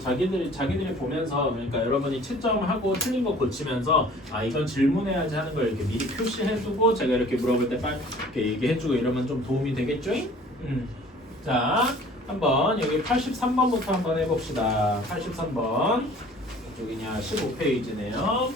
자기들이 보면서 그러니까 여러분이 채점하고 틀린 거 고치면서 아 이건 질문해야지 하는 걸 이렇게 미리 표시해두고 제가 이렇게 물어볼 때 빨리 이렇게 얘기해주고 이러면 좀 도움이 되겠죠? 자 한번 여기 83번부터 한번 해봅시다. 83번 이쪽이냐 15페이지네요.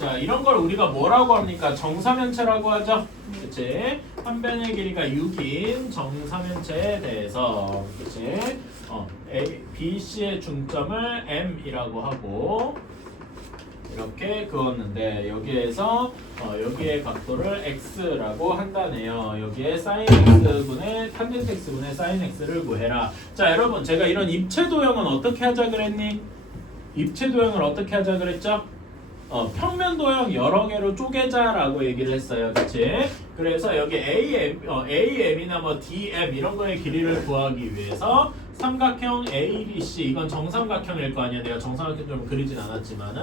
자 이런 걸 우리가 뭐라고 합니까? 정사면체라고 하죠. 그치? 한 변의 길이가 6인 정사면체에 대해서 그치? BC의 중점을 M이라고 하고 이렇게 그었는데 여기에서 여기의 각도를 X라고 한다네요. 여기에 sin X분의 탄젠트 X분의 sin X를 구해라. 자 여러분 제가 이런 입체 도형은 어떻게 하자 그랬니? 입체 도형을 어떻게 하자 그랬죠? 평면 도형 여러 개로 쪼개자라고 얘기를 했어요. 그치? 그래서 여기 AM이나 뭐 DM 이런 거의 길이를 구하기 위해서 삼각형 ABC 이건 정삼각형일 거 아니야. 내가 정삼각형 좀 그리진 않았지만은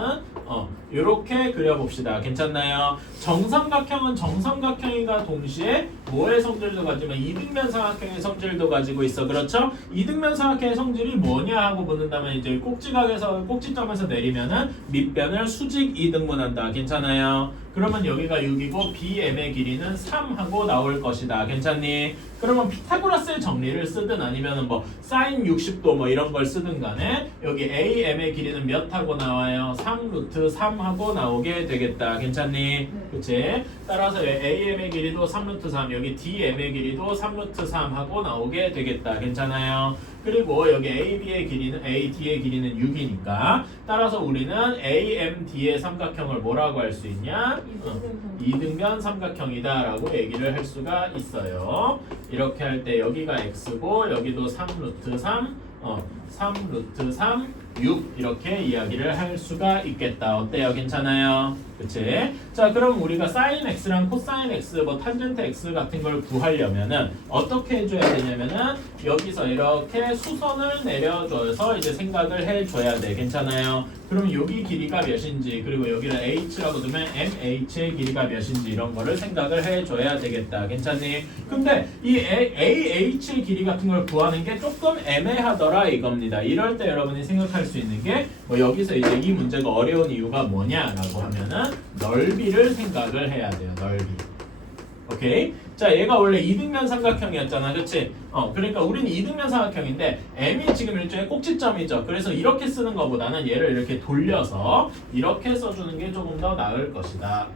요렇게 그려봅시다. 괜찮나요? 정삼각형은 정삼각형이가 동시에 뭐의 성질도 가지만 이등변 삼각형의 성질도 가지고 있어. 그렇죠? 이등변 삼각형의 성질이 뭐냐 하고 묻는다면 이제 꼭지점에서 내리면은 밑변을 수직 이등분한다. 괜찮아요? 그러면 여기가 6이고 BM의 길이는 3하고 나올 것이다. 괜찮니? 그러면 피타고라스의 정리를 쓰든 아니면 뭐 sin 60도 뭐 이런 걸 쓰든 간에 여기 AM의 길이는 몇 하고 나와요? 3 루트 3 하고 나오게 되겠다. 괜찮니? 그치? 따라서 AM의 길이도 3 루트 3 여기 DM의 길이도 3 루트 3 하고 나오게 되겠다. 괜찮아요? 그리고 여기 AB의 길이는 AD의 길이는 6이니까 따라서 우리는 AMD의 삼각형을 뭐라고 할 수 있냐? 이등변 삼각형이다 라고 얘기를 할 수가 있어요. 이렇게 할 때 여기가 X고 여기도 3 루트 3 3 루트 3 6 이렇게 이야기를 할 수가 있겠다. 어때요? 괜찮아요? 그치? 자 그럼 우리가 sin x랑 cosine x 뭐 탄젠트 x 같은 걸 구하려면은 어떻게 해줘야 되냐면은 여기서 이렇게 수선을 내려줘서 이제 생각을 해줘야 돼. 괜찮아요? 그럼 여기 길이가 몇인지 그리고 여기를 h라고 두면 mh의 길이가 몇인지 이런 거를 생각을 해줘야 되겠다. 괜찮니? 근데 이 ah의 길이 같은 걸 구하는 게 조금 애매하더라 이겁니다. 이럴 때 여러분이 생각할 수 있는 게 뭐 여기서 이제 이 문제가 어려운 이유가 뭐냐라고 하면은 넓이를 생각을 해야 돼요. 넓이. 오케이? 자, 얘가 원래 이등변 삼각형이었잖아. 그치? 그러니까 우리는 이등변 삼각형인데 M이 지금 일종의 꼭지점이죠. 그래서 이렇게 쓰는 것보다는 얘를 이렇게 돌려서 이렇게 써주는 게 조금 더 나을 것이다.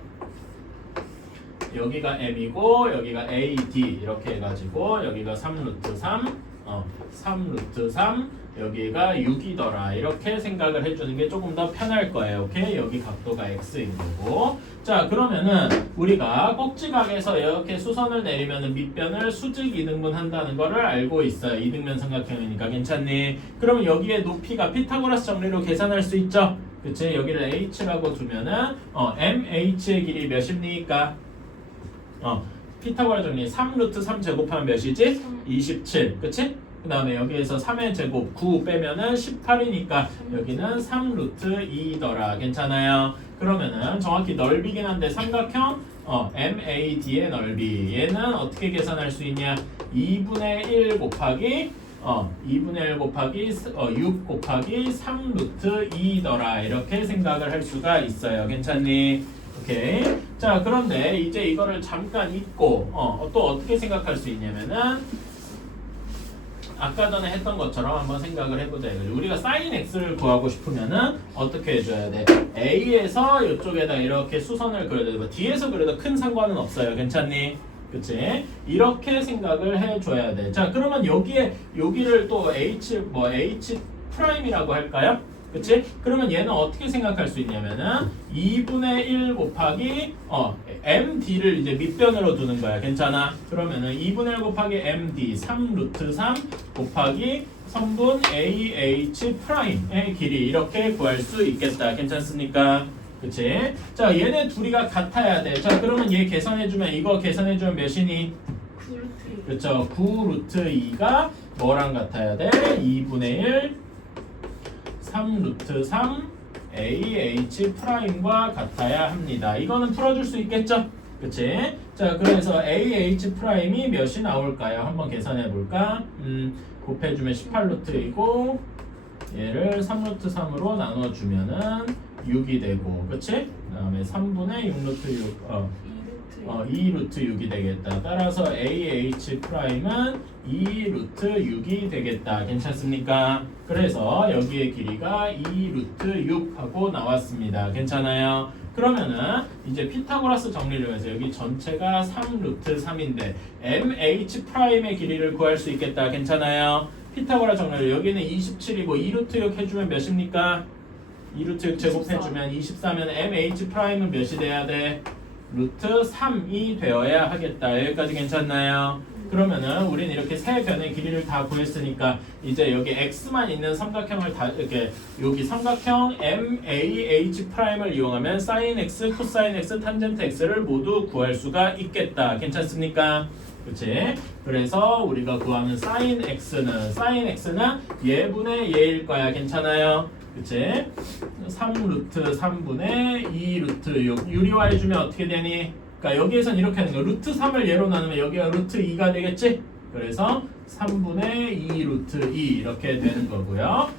여기가 M이고 여기가 AD 이렇게 해가지고 여기가 3 루트 3 3 루트 3 여기가 6이더라 이렇게 생각을 해주는 게 조금 더 편할 거예요. 오케이? 여기 각도가 X인 거고 자 그러면은 우리가 꼭지각에서 이렇게 수선을 내리면은 밑변을 수직 이등분 한다는 거를 알고 있어요. 이등변 삼각형이니까 괜찮니? 그러면 여기에 높이가 피타고라스 정리로 계산할 수 있죠? 그치? 여기를 H라고 두면은 MH의 길이 몇입니까? 피타고라 정리 3 루트 3 제곱하면 몇이지? 27 그치? 그 다음에 여기에서 3의 제곱 9 빼면은 18이니까 여기는 3 루트 2더라. 괜찮아요? 그러면은 정확히 넓이긴 한데 삼각형 MAD의 넓이 얘는 어떻게 계산할 수 있냐? 2분의 1 곱하기 2분의 1 곱하기 6 곱하기 3 루트 2더라 이렇게 생각을 할 수가 있어요. 괜찮니? 오케이. 자 그런데 이제 이거를 잠깐 잊고 또 어떻게 생각할 수 있냐면은 아까 전에 했던 것처럼 한번 생각을 해보자. 우리가 sin x를 구하고 싶으면은 어떻게 해줘야 돼? A에서 이쪽에다 이렇게 수선을 그려야 돼. D에서 그려도 큰 상관은 없어요. 괜찮니? 그치? 이렇게 생각을 해줘야 돼. 자, 그러면 여기를 또 H 프라임이라고 할까요? 그치? 그러면 얘는 어떻게 생각할 수 있냐면은 2분의 1 곱하기 MD를 이제 밑변으로 두는 거야. 괜찮아? 그러면은 2분의 1 곱하기 MD 3 루트 3 곱하기 성분 AH 프라임의 길이 이렇게 구할 수 있겠다. 괜찮습니까? 그치? 자, 얘네 둘이가 같아야 돼. 자, 그러면 얘 계산해주면 이거 계산해주면 몇이니? 9루트 그쵸? 9 루트 2가 뭐랑 같아야 돼? 2분의 1 3 루트 3 AH 프라임과 같아야 합니다. 이거는 풀어줄 수 있겠죠? 그치? 자, 그래서 AH 프라임이 몇이 나올까요? 한번 계산해 볼까? 곱해주면 18루트이고 얘를 3루트 3으로 나눠주면은 6이 되고, 그치? 그 다음에 3분의 6루트 6, 2루트 6이 되겠다. 따라서 AH 프라임은 2루트 6이 되겠다. 괜찮습니까? 그래서 여기의 길이가 2루트 6하고 나왔습니다. 괜찮아요? 그러면은 이제 피타고라스 정리를 해서 여기 전체가 3루트 3인데 MH 프라임의 길이를 구할 수 있겠다. 괜찮아요? 피타고라 정리를 여기는 27이고 2루트 6 해주면 몇입니까? 2루트 6 제곱해주면 24면 MH 프라임은 몇이 돼야 돼? 루트 3이 되어야 하겠다. 여기까지 괜찮나요? 그러면은 우리는 이렇게 세 변의 길이를 다 구했으니까 이제 여기 x만 있는 삼각형을 다 이렇게 여기 삼각형 MAH 프라임을 이용하면 sin x, 코사인 x, 탄젠트 x를 모두 구할 수가 있겠다. 괜찮습니까? 그치? 그래서 우리가 구하는 sin x는 얘분의 얘일 거야. 괜찮아요? 그치? 3루트 3분의 2루트 6 유리화해주면 어떻게 되니? 그러니까 여기에선 이렇게 하는 거야. 루트 3을 얘로 나누면 여기가 루트 2가 되겠지? 그래서 3분의 2 루트 2 이렇게 되는 거고요.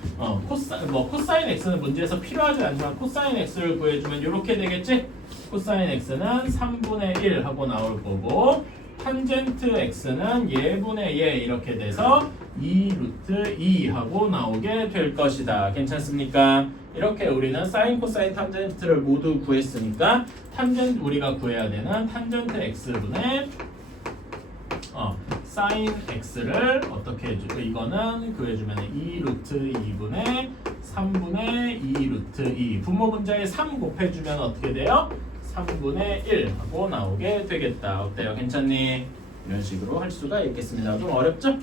코사인 x는 문제에서 필요하지 않지만 코사인 x를 구해주면 이렇게 되겠지? 코사인 x는 3분의 1 하고 나올 거고 탄젠트 x는 얘분의 얘 이렇게 돼서 2 루트 2 하고 나오게 될 것이다. 괜찮습니까? 이렇게 우리는 사인, 코사인, 탄젠트를 모두 구했으니까 우리가 구해야 되는 탄젠트 x분의 사인 x를 어떻게 해주고 이거는 구해주면 2 루트 2분의 3분의 2 루트 2 분모 분자에 3 곱해주면 어떻게 돼요? 3분의 1 하고 나오게 되겠다. 어때요? 괜찮니? 이런 식으로 할 수가 있겠습니다. 좀 어렵죠?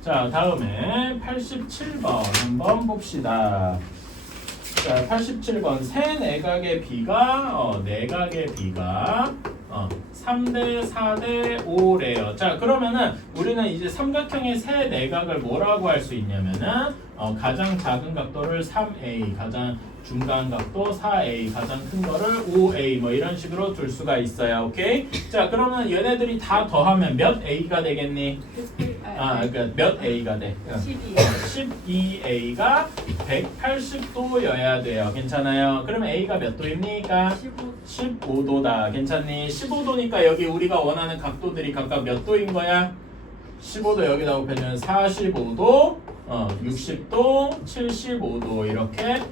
자, 다음에 87번 한번 봅시다. 자, 87번 세 내각의 비가 내각의 비가 3대 4대 5래요. 자, 그러면은 우리는 이제 삼각형의 세 내각을 뭐라고 할 수 있냐면은 가장 작은 각도를 3A, 가장 중간 각도 4A, 가장 큰 거를 5A 뭐 이런 식으로 둘 수가 있어요. 오케이? 자, 그러면 얘네들이 다 더하면 몇 A가 되겠니? 그러니까 몇 A가 돼? 12A가 180도여야 돼요. 괜찮아요? 그러면 A가 몇 도입니까? 15도다. 괜찮니? 15도니까 여기 우리가 원하는 각도들이 각각 몇 도인 거야? 15도 여기다 곱해주면 45도, 60도, 75도 이렇게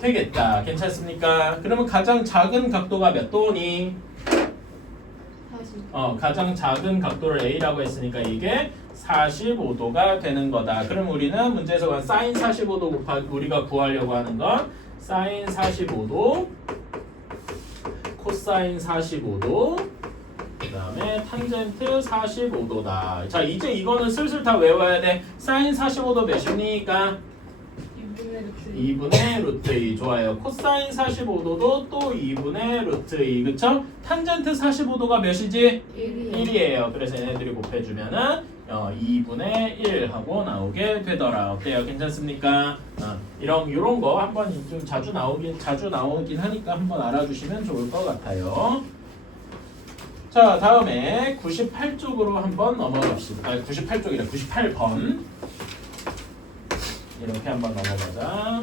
되겠다. 괜찮습니까? 그러면 가장 작은 각도가 몇 도니? 가장 작은 각도를 A라고 했으니까 이게 45도가 되는 거다. 그럼 우리는 문제에서 구한 사인 45도 우리가 구하려고 하는 건 사인 45도, 코사인 45도, 그 다음에 탄젠트 45도다. 자, 이제 이거는 슬슬 다 외워야 돼. 사인 45도 몇입니까? 2분의 루트 2. 좋아요. 코사인 45도도 또 2분의 루트 2. 그쵸? 탄젠트 45도가 몇이지? 1이에요. 그래서 얘네들이 곱해주면은 2분의 1 하고 나오게 되더라. 어때요? 괜찮습니까? 이런 거 한번 좀 자주 나오긴 하니까 한번 알아주시면 좋을 것 같아요. 자, 다음에 98쪽으로 한번 넘어갑시다. 98쪽이라 98번. 이렇게 한번 넘어가자.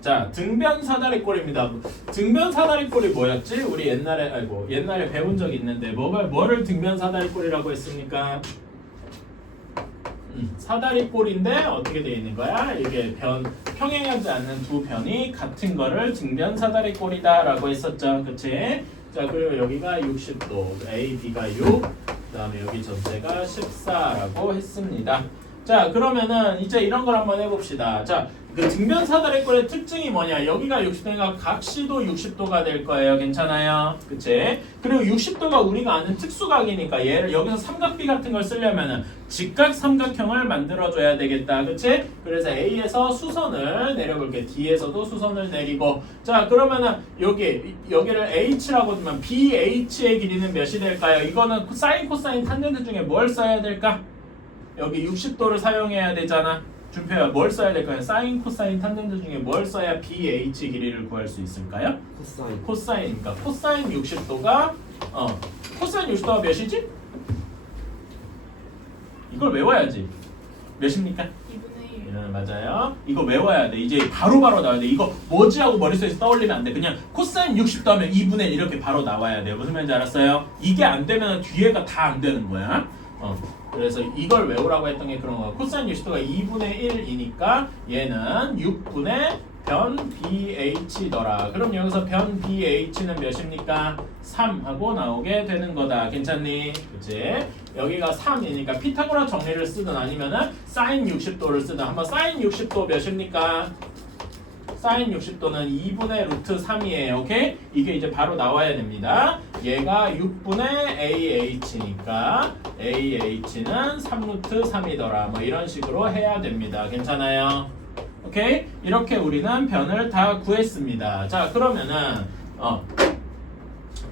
자, 등변 사다리꼴입니다. 등변 사다리꼴이 뭐였지? 우리 옛날에 배운 적 있는데 뭐를 등변 사다리꼴이라고 했습니까? 사다리꼴인데 어떻게 되어 있는 거야? 이게 평행하지 않는 두 변이 같은 거를 등변 사다리꼴이다라고 했었죠. 그치? 자, 그리고 여기가 60도, A, B가 6, 그 다음에 여기 전체가 14라고 했습니다. 자, 그러면은 이제 이런 걸 한번 해봅시다. 자, 그 등변 사다리꼴의 특징이 뭐냐? 여기가 60도니까 각시도 60도가 될 거예요. 괜찮아요? 그치? 그리고 60도가 우리가 아는 특수각이니까 얘를 여기서 삼각비 같은 걸 쓰려면은 직각 삼각형을 만들어줘야 되겠다. 그치? 그래서 A에서 수선을 내려볼게. D에서도 수선을 내리고. 자, 그러면은 여기를 H라고 두면 BH의 길이는 몇이 될까요? 이거는 사인, 코사인, 탄젠트 중에 뭘 써야 될까? 여기 60도를 사용해야 되잖아. 준표야, 뭘 써야 될까요? 사인, 코사인, 탄젠트 중에 뭘 써야 BH 길이를 구할 수 있을까요? 코사인. 코사인이니까 코사인 60도가 코사인 60도가 몇이지? 이걸 외워야지. 몇입니까? 2분의 1. 맞아요. 이거 외워야 돼. 이제 바로바로 나와야 돼. 이거 뭐지 하고 머릿속에서 떠올리면 안 돼. 그냥 코사인 60도 하면 2분의 1 이렇게 바로 나와야 돼요. 무슨 말인지 알았어요? 이게 안 되면 뒤에가 다 안 되는 거야. 그래서 이걸 외우라고 했던 게 그런 거야. 코사인 60도가 2분의 1이니까 얘는 6분의 변 BH더라. 그럼 여기서 변 BH는 몇입니까? 3 하고 나오게 되는 거다. 괜찮니? 그치? 여기가 3이니까 피타고라 정리를 쓰든 아니면은 사인 60도를 쓰든. 한번 사인 60도 몇입니까? 사인 60도는 2분의 루트 3이에요. 오케이? 이게 이제 바로 나와야 됩니다. 얘가 6분의 AH니까 AH는 3루트 3이더라. 뭐 이런 식으로 해야 됩니다. 괜찮아요? 오케이? 이렇게 우리는 변을 다 구했습니다. 자, 그러면은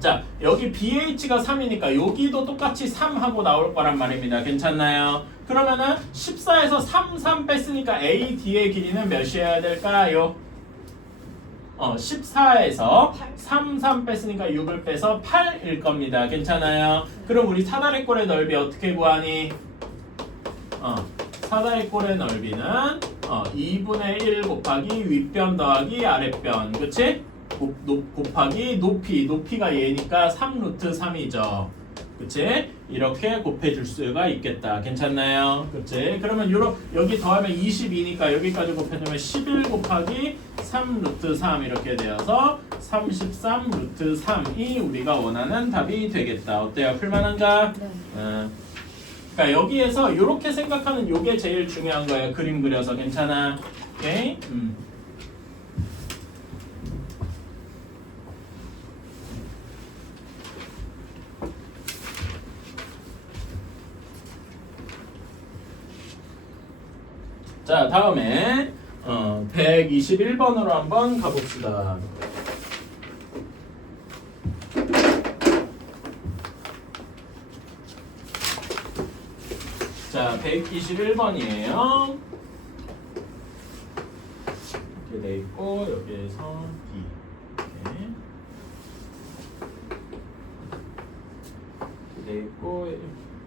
자, 여기 BH가 3이니까 여기도 똑같이 3 하고 나올 거란 말입니다. 괜찮나요? 그러면은 14에서 3 뺐으니까 AD의 길이는 몇이어야 될까요? 14에서 3 뺐으니까 6을 빼서 8일 겁니다. 괜찮아요? 그럼 우리 사다리꼴의 넓이 어떻게 구하니? 사다리꼴의 넓이는 2분의 1 곱하기 윗변 더하기 아랫변. 그치? 곱하기 높이가 얘니까 3루트 3이죠. 그치? 이렇게 곱해줄 수가 있겠다. 괜찮나요? 그치? 그러면 여기 더하면 22니까 여기까지 곱해주면 11 곱하기 3루트 3 이렇게 되어서 33 루트 3이 우리가 원하는 답이 되겠다. 어때요? 풀만한가? 네. 그러니까 여기에서 이렇게 생각하는 요게 제일 중요한 거예요. 그림 그려서. 괜찮아? 오케이? 자, 다음에 121번으로 한번 가봅시다. 자, 121번이에요. 이렇게 돼 있고 여기에서 D 이렇게 돼 있고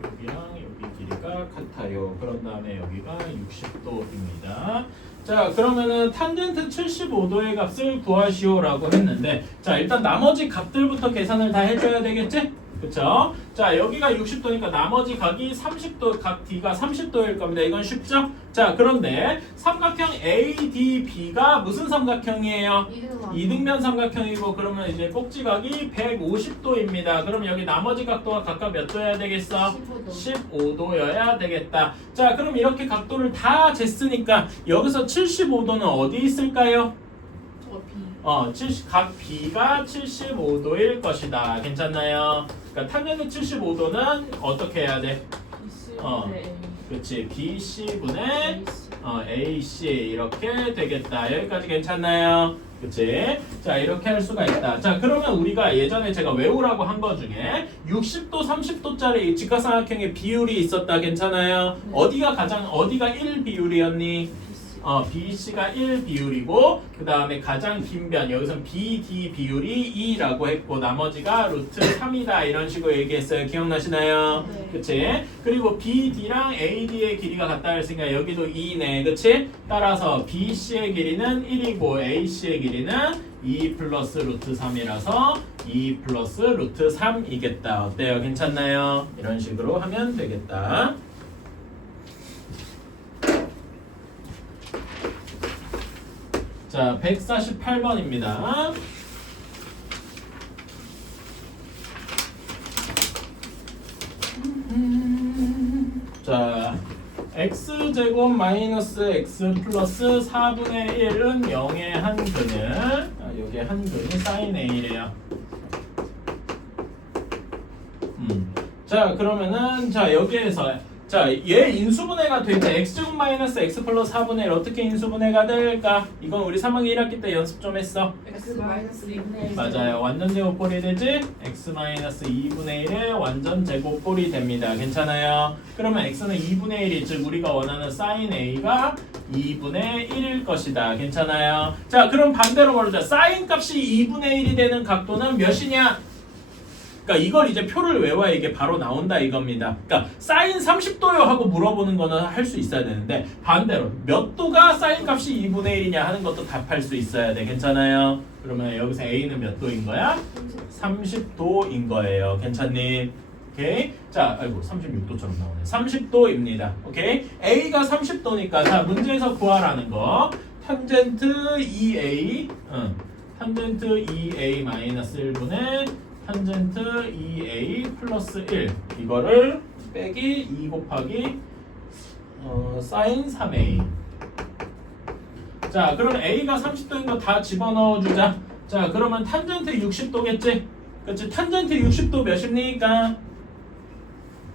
여기랑 여기 길이가 같아요. 그런 다음에 여기가 60도입니다. 자, 그러면은 탄젠트 75도의 값을 구하시오라고 했는데, 자, 일단 나머지 값들부터 계산을 다 해줘야 되겠지? 그쵸? 자, 여기가 60도니까 나머지 각이 30도, 각 D가 30도일 겁니다. 이건 쉽죠? 자, 그런데 삼각형 ADB가 무슨 삼각형이에요? 이등변 삼각형이고, 그러면 이제 꼭지각이 150도입니다. 그럼 여기 나머지 각도가 각각 몇 도여야 되겠어? 15도여야 되겠다. 자, 그럼 이렇게 각도를 다 쟀으니까 여기서 75도는 어디 있을까요? 각 B가 75도일 것이다. 괜찮나요? 그러니까 탄젠트 75도는 어떻게 해야 돼? 그렇지. BC분의 AC 이렇게 되겠다. 여기까지 괜찮나요? 그치? 자, 이렇게 할 수가 있다. 자, 그러면 우리가 예전에 제가 외우라고 한 거 중에 60도, 30도짜리 직각삼각형의 비율이 있었다. 괜찮아요? 어디가 1 비율이었니? BC가 1 비율이고, 그 다음에 가장 긴 변, 여기선 BD 비율이 2라고 했고, 나머지가 루트 3이다. 이런 식으로 얘기했어요. 기억나시나요? 네. 그치? 그리고 BD랑 AD의 길이가 같다 했으니까 여기도 2네. 그치? 따라서 BC의 길이는 1이고, AC의 길이는 2 플러스 루트 3이라서 2 플러스 루트 3이겠다. 어때요? 괜찮나요? 이런 식으로 하면 되겠다. 자, 148번입니다. 자, x제곱 마이너스 x 플러스 4분의 1은 0의 한근을 여기 한근이 sin a래요. 자 그러면은 자 여기에서 자 얘 인수분해가 되는데 x제곱 마이너스 x 플러스 4분의 1 어떻게 인수분해가 될까? 이건 우리 3학기 1학기 때 연습 좀 했어. x 마이너스 2분의 1 맞아요. 완전 제곱꼴이 되지? x 마이너스 2분의 1의 완전 제곱꼴이 됩니다. 괜찮아요? 그러면 x는 2분의 1이 즉 우리가 원하는 sin a가 2분의 1일 것이다. 괜찮아요? 자 그럼 반대로 말하자. sin 값이 2분의 1이 되는 각도는 몇이냐? 그러니까 이걸 이제 표를 외워야 이게 바로 나온다 이겁니다. 그러니까 사인 30도요 하고 물어보는 거는 할 수 있어야 되는데 반대로 몇 도가 사인 값이 2분의 1이냐 하는 것도 답할 수 있어야 돼. 괜찮아요? 그러면 여기서 A는 몇 도인 거야? 30도인 거예요. 괜찮니? 오케이. 자, 아이고 36도처럼 나오네. 30도입니다. 오케이. A가 30도니까 자 문제에서 구하라는 거. 탄젠트 2A 탄젠트 2A 마이너스 1분의 탄젠트 2a 플러스 1 이거를 빼기 2 곱하기 사인 3a. 자 그러면 a가 30도인 거 다 집어넣어 주자. 자 그러면 탄젠트 60도겠지? 그렇지? 탄젠트 60도 몇입니까?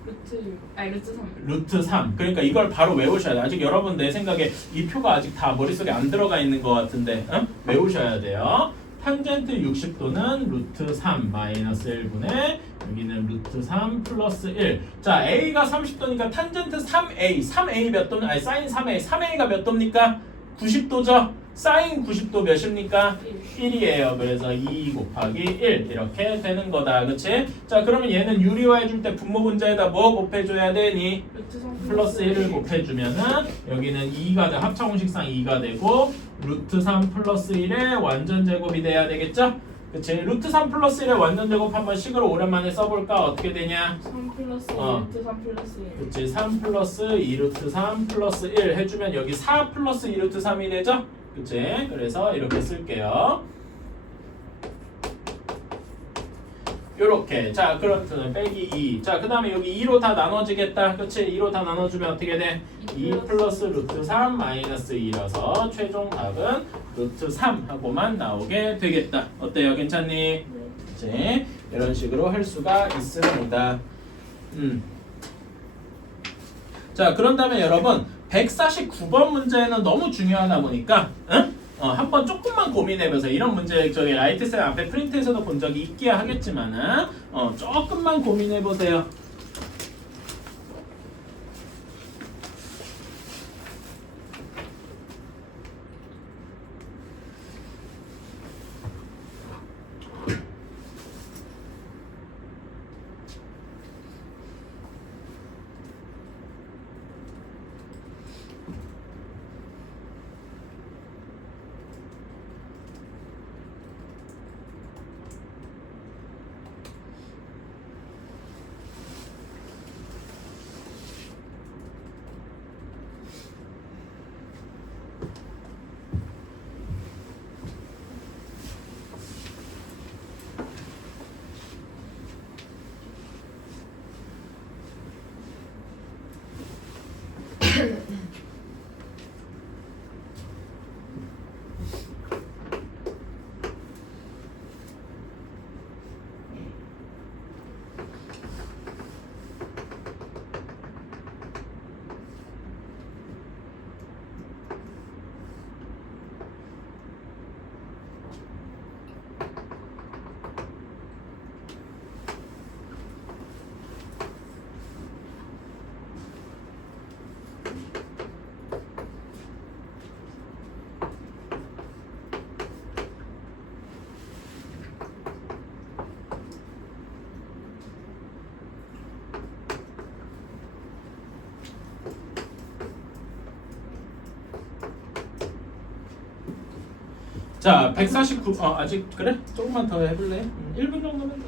루트 3. 루트 3. 그러니까 이걸 바로 외우셔야 돼. 아직 여러분 내 생각에 이 표가 아직 다 머릿속에 안 들어가 있는 것 같은데 외우셔야 돼요. 탄젠트 60도는 루트 3 마이너스 1분의 여기는 루트 3 플러스 1. 자 A가 30도니까 탄젠트 3A 3A 몇 도는 아니 사인 3A 3A가 몇 도입니까? 90도죠? 사인 90도 몇입니까? 1이에요. 그래서 2 곱하기 1 이렇게 되는 거다. 그치? 자 그러면 얘는 유리화해줄 때 분모 분자에다 뭐 곱해줘야 되니? 루트 3 플러스 1을 곱해주면은 여기는 2가 돼. 합차공식상 2가 되고 루트 3 플러스 1의 완전 제곱이 돼야 되겠죠? 그치? 루트 3 플러스 1의 완전 제곱 한번 식으로 오랜만에 써볼까? 어떻게 되냐? 3 플러스 2 루트 3 플러스 1. 그치? 3 플러스 2 루트 3 플러스 1 해주면 여기 4 플러스 2 루트 3이 되죠? 그치? 그래서 이렇게 쓸게요. 요렇게. 자, 그렇다면 빼기 2. 자, 그 다음에 여기 2로 다 나눠지겠다. 그치? 2로 다 나눠주면 어떻게 돼? 2 플러스 루트 3 마이너스 2라서 최종 답은 루트 3 하고만 나오게 되겠다. 어때요? 괜찮니? 네. 그치? 이런 식으로 할 수가 있습니다. 자, 그런 다음에 여러분 149번 문제는 너무 중요하다 보니까 한번 조금만 고민해보세요. 이런 문제 저기 라이트쌤 앞에 프린트에서도 본 적이 있기야 하겠지만은 조금만 고민해보세요. 자, 149. 아직 그래? 조금만 더 해볼래? 1분 정도면 더.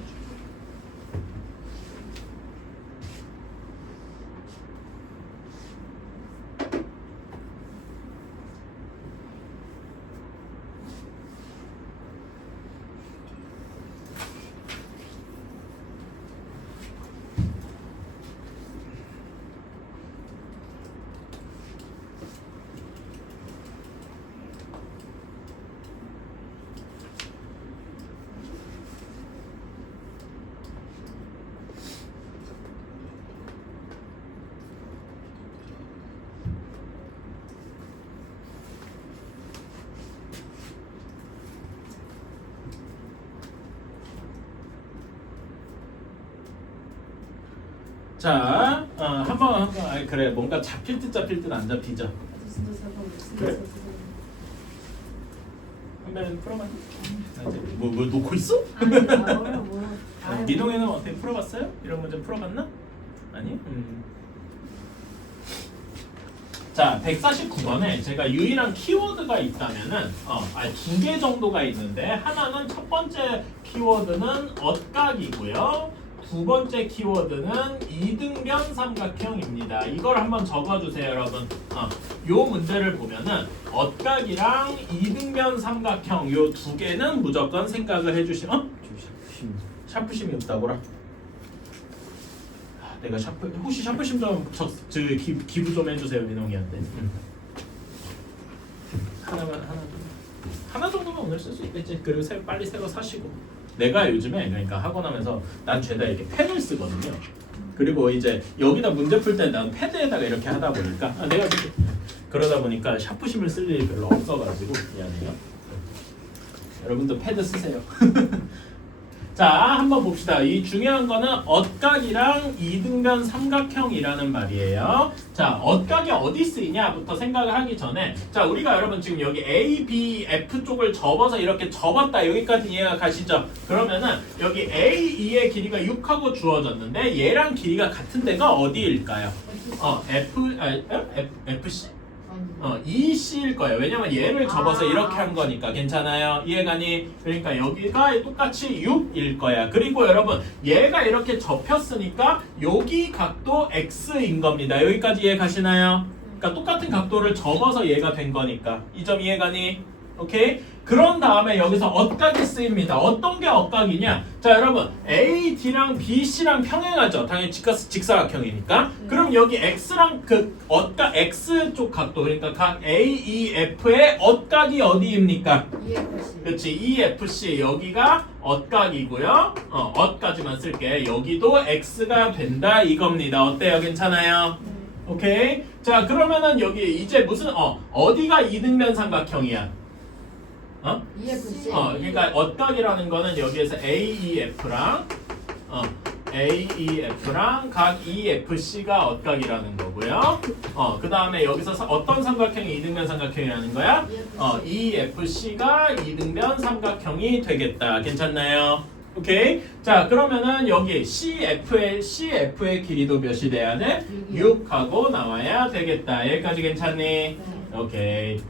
자, 한번 그래 뭔가 잡힐 듯 안 잡히죠. 저 진짜 잠깐만. 그래. 한번 풀어봤니? 뭐 놓고 있어? 아니 어려 뭐. 민홍이는 어떻게 풀어봤어요? 이런 문제 풀어봤나? 아니? 자, 149번에 제가 유일한 키워드가 있다면은 두 개 정도가 있는데 하나는 첫 번째 키워드는 엇각이고요. 두 번째 키워드는 이등변 삼각형입니다. 이걸 한번 적어주세요, 여러분. 요 문제를 보면은 엇각이랑 이등변 삼각형 요 두 개는 무조건 생각을 해주시면 샤프심이 없다고라? 내가 혹시 샤프심 좀 기부 좀 해주세요, 민홍이한테. 하나 정도면 오늘 쓸 수 있겠지. 그리고 빨리 새거 사시고. 내가 요즘에 그러니까 하고 나면서 난 죄다 이렇게 펜을 쓰거든요. 그리고 이제 여기다 문제 풀 때 난 패드에다가 이렇게 하다 보니까 내가 이렇게 그러다 보니까 샤프심을 쓸 일이 별로 없어가지고 미안해요. 여러분도 패드 쓰세요. 자, 한번 봅시다. 이 중요한 거는 엇각이랑 이등변 삼각형이라는 말이에요. 자, 엇각이 어디 쓰이냐부터 생각을 하기 전에 자, 우리가 여러분 지금 여기 A, B, F 쪽을 접어서 이렇게 접었다. 여기까지 이해가 가시죠? 그러면은 여기 A, E의 길이가 6하고 주어졌는데 얘랑 길이가 같은 데가 어디일까요? FC? EC일 거예요. 왜냐면 얘를 접어서 이렇게 한 거니까 괜찮아요. 이해가니? 그러니까 여기가 똑같이 6일 거야. 그리고 여러분 얘가 이렇게 접혔으니까 여기 각도 X인 겁니다. 여기까지 이해 가시나요? 그러니까 똑같은 각도를 접어서 얘가 된 거니까 이 점 이해가니? 오케이? 그런 다음에 여기서 엇각이 쓰입니다. 어떤 게 엇각이냐? 자, 여러분 A, D랑 B, C랑 평행하죠. 당연히 직사각형이니까. 그럼 여기 X랑 그 엇각 X 쪽 각도 그러니까 각 A, E, F의 엇각이 어디입니까? EFC. 그렇지. EFC 여기가 엇각이고요. 엇까지만 쓸게. 여기도 X가 된다 이겁니다. 어때요? 괜찮아요? 오케이. 자, 그러면은 여기 이제 무슨 어디가 이등변 삼각형이야? EFC. 그러니까 엇각이라는 거는 여기에서 AEF랑 AEF랑 각 EFC가 엇각이라는 거고요. 그 다음에 여기서 어떤 삼각형이 이등변 삼각형이라는 거야? EFC가 이등변 삼각형이 되겠다. 괜찮나요? 오케이. 자, 그러면은 여기 CF의 길이도 몇이 돼야 돼? 6하고 나와야 되겠다. 여기까지 괜찮니? 네. 오케이.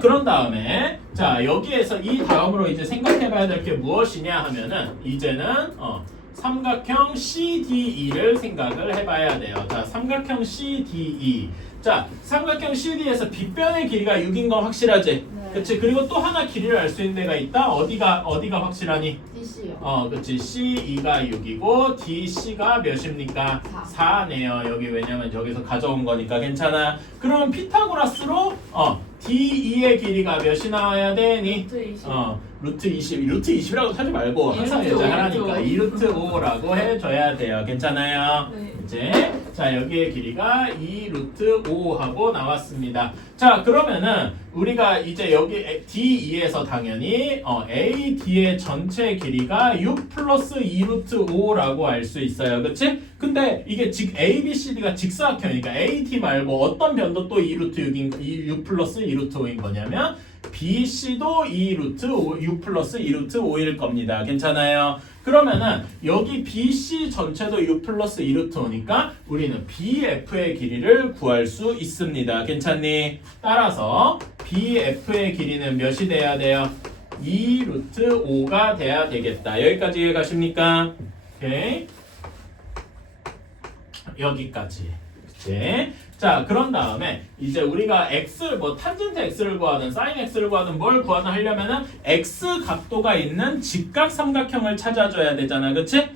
그런 다음에 자, 여기에서 이 다음으로 이제 생각해봐야 될 게 무엇이냐 하면은 이제는 삼각형 CDE를 생각을 해봐야 돼요. 자, 삼각형 CDE. 자, 삼각형 CD에서 빗변의 길이가 6인 건 확실하지? 네. 그치? 그리고 또 하나 길이를 알 수 있는 데가 있다? 어디가 확실하니? DC요. 그치. CE가 6이고 DC가 몇입니까? 4. 4네요. 여기 왜냐면 여기서 가져온 거니까 괜찮아. 그러면 피타고라스로 DE의 길이가 몇이 나와야 되니? 루트 20. 루트 20이라고 하지 말고 항상 루트 이제 5, 하라니까 2루트 5라고 해줘야 돼요. 괜찮아요? 네. 이제 자, 여기의 길이가 2루트 5하고 나왔습니다. 자, 그러면은 우리가 이제 여기 DE에서 당연히 AD의 전체 길이가 6 플러스 2루트 5라고 알 수 있어요. 그치? 근데 이게 ABCD가 직사각형이니까 AD 말고 어떤 변도 또 2루트 6 플러스 2루트 5인 거냐면 BC도 2루트 6 플러스 2루트 5일 겁니다. 괜찮아요? 그러면은 여기 BC 전체도 6 플러스 2루트 5니까 우리는 BF의 길이를 구할 수 있습니다. 괜찮니? 따라서 BF의 길이는 몇이 돼야 돼요? 2루트 5가 돼야 되겠다. 여기까지 이해 가십니까? 오케이. 여기까지. 그치? 자, 그런 다음에 이제 우리가 탄젠트 x를 구하든 사인 x를 구하든 뭘 구하든 하려면은 x 각도가 있는 직각 삼각형을 찾아줘야 되잖아. 그치?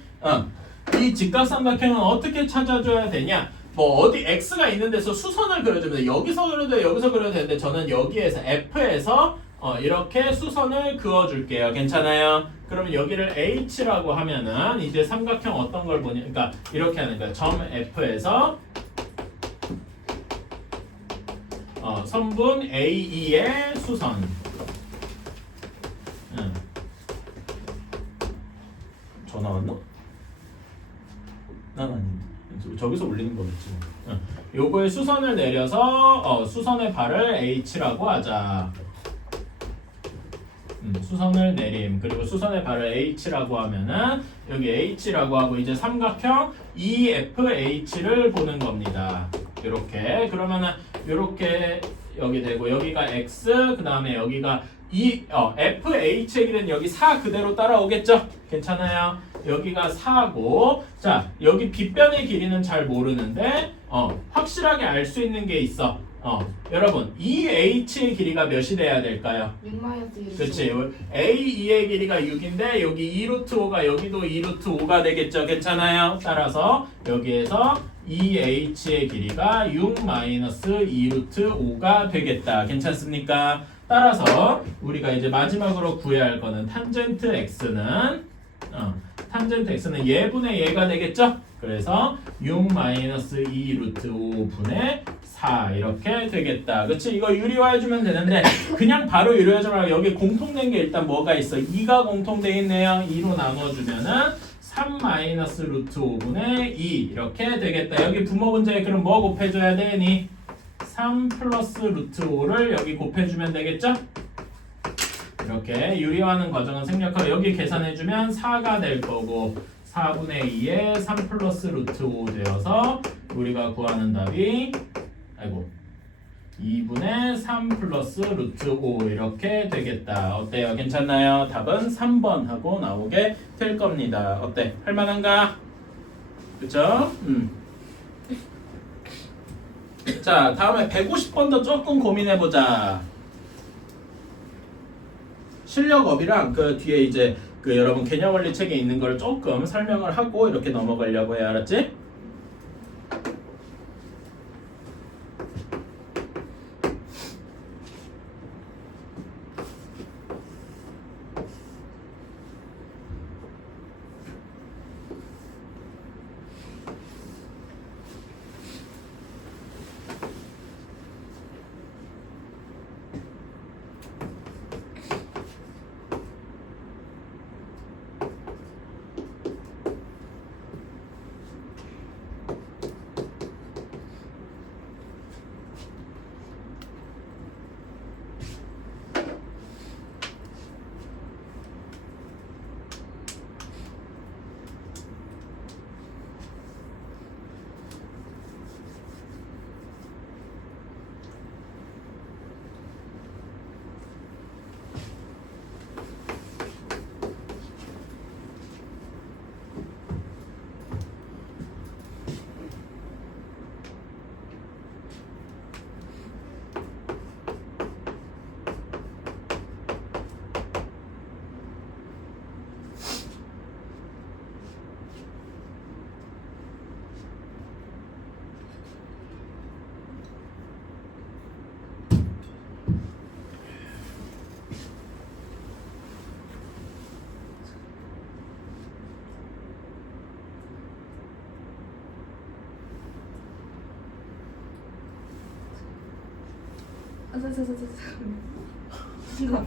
이 직각 삼각형은 어떻게 찾아줘야 되냐? 어디 x가 있는 데서 수선을 그려주면 돼. 여기서 그려도 돼, 여기서 그려도 되는데 저는 여기에서 f에서 이렇게 수선을 그어줄게요. 괜찮아요? 그러면 여기를 h라고 하면은 이제 삼각형 어떤 걸 보냐? 그러니까 이렇게 하는 거야. 점 f에서 선분 AE의 수선. 전화 왔나? 난 아닌데. 저기서 올리는 거겠지. 요거에 수선을 내려서 수선의 발을 H라고 하자. 수선을 내림. 그리고 수선의 발을 H라고 하면은 여기 H라고 하고 이제 삼각형 EFH를 보는 겁니다. 이렇게 그러면은 이렇게 여기 되고 여기가 X 그 다음에 여기가 FH의 길이는 여기 4 그대로 따라오겠죠? 괜찮아요? 여기가 4고 자 여기 빗변의 길이는 잘 모르는데 확실하게 알 수 있는 게 있어. 여러분 EH의 길이가 몇이 돼야 될까요? 6-1. 그렇지. A2의 길이가 6인데 여기 2루트 5가 여기도 2루트 5가 되겠죠. 괜찮아요? 따라서 여기에서 EH의 길이가 6-2루트 5가 되겠다. 괜찮습니까? 따라서 우리가 이제 마지막으로 구해야 할 거는 탄젠트 X는 얘분의 얘가 되겠죠? 그래서 6-2루트 5분의 4 이렇게 되겠다. 그치? 이거 유리화해주면 되는데 그냥 바로 유리화하지 말고 여기 공통된 게 일단 뭐가 있어? 2가 공통돼 있네요. 2로 나눠주면은 3-루트 5분의 2 이렇게 되겠다. 여기 부모 문제에 그럼 뭐 곱해줘야 되니? 3 플러스 루트 5를 여기 곱해주면 되겠죠? 이렇게 유리화하는 과정은 생략하고 여기 계산해주면 4가 될 거고 4분의 2에 3 플러스 루트 5 되어서 우리가 구하는 답이 2분의 3 플러스 루트 5 이렇게 되겠다. 어때요? 괜찮나요? 답은 3번 하고 나오게 될 겁니다. 어때? 할만한가? 그쵸? 자, 다음에 150번도 조금 고민해보자. 실력업이랑 그 뒤에 이제 그 여러분 개념원리 책에 있는 걸 조금 설명을 하고 이렇게 넘어가려고 해. 알았지?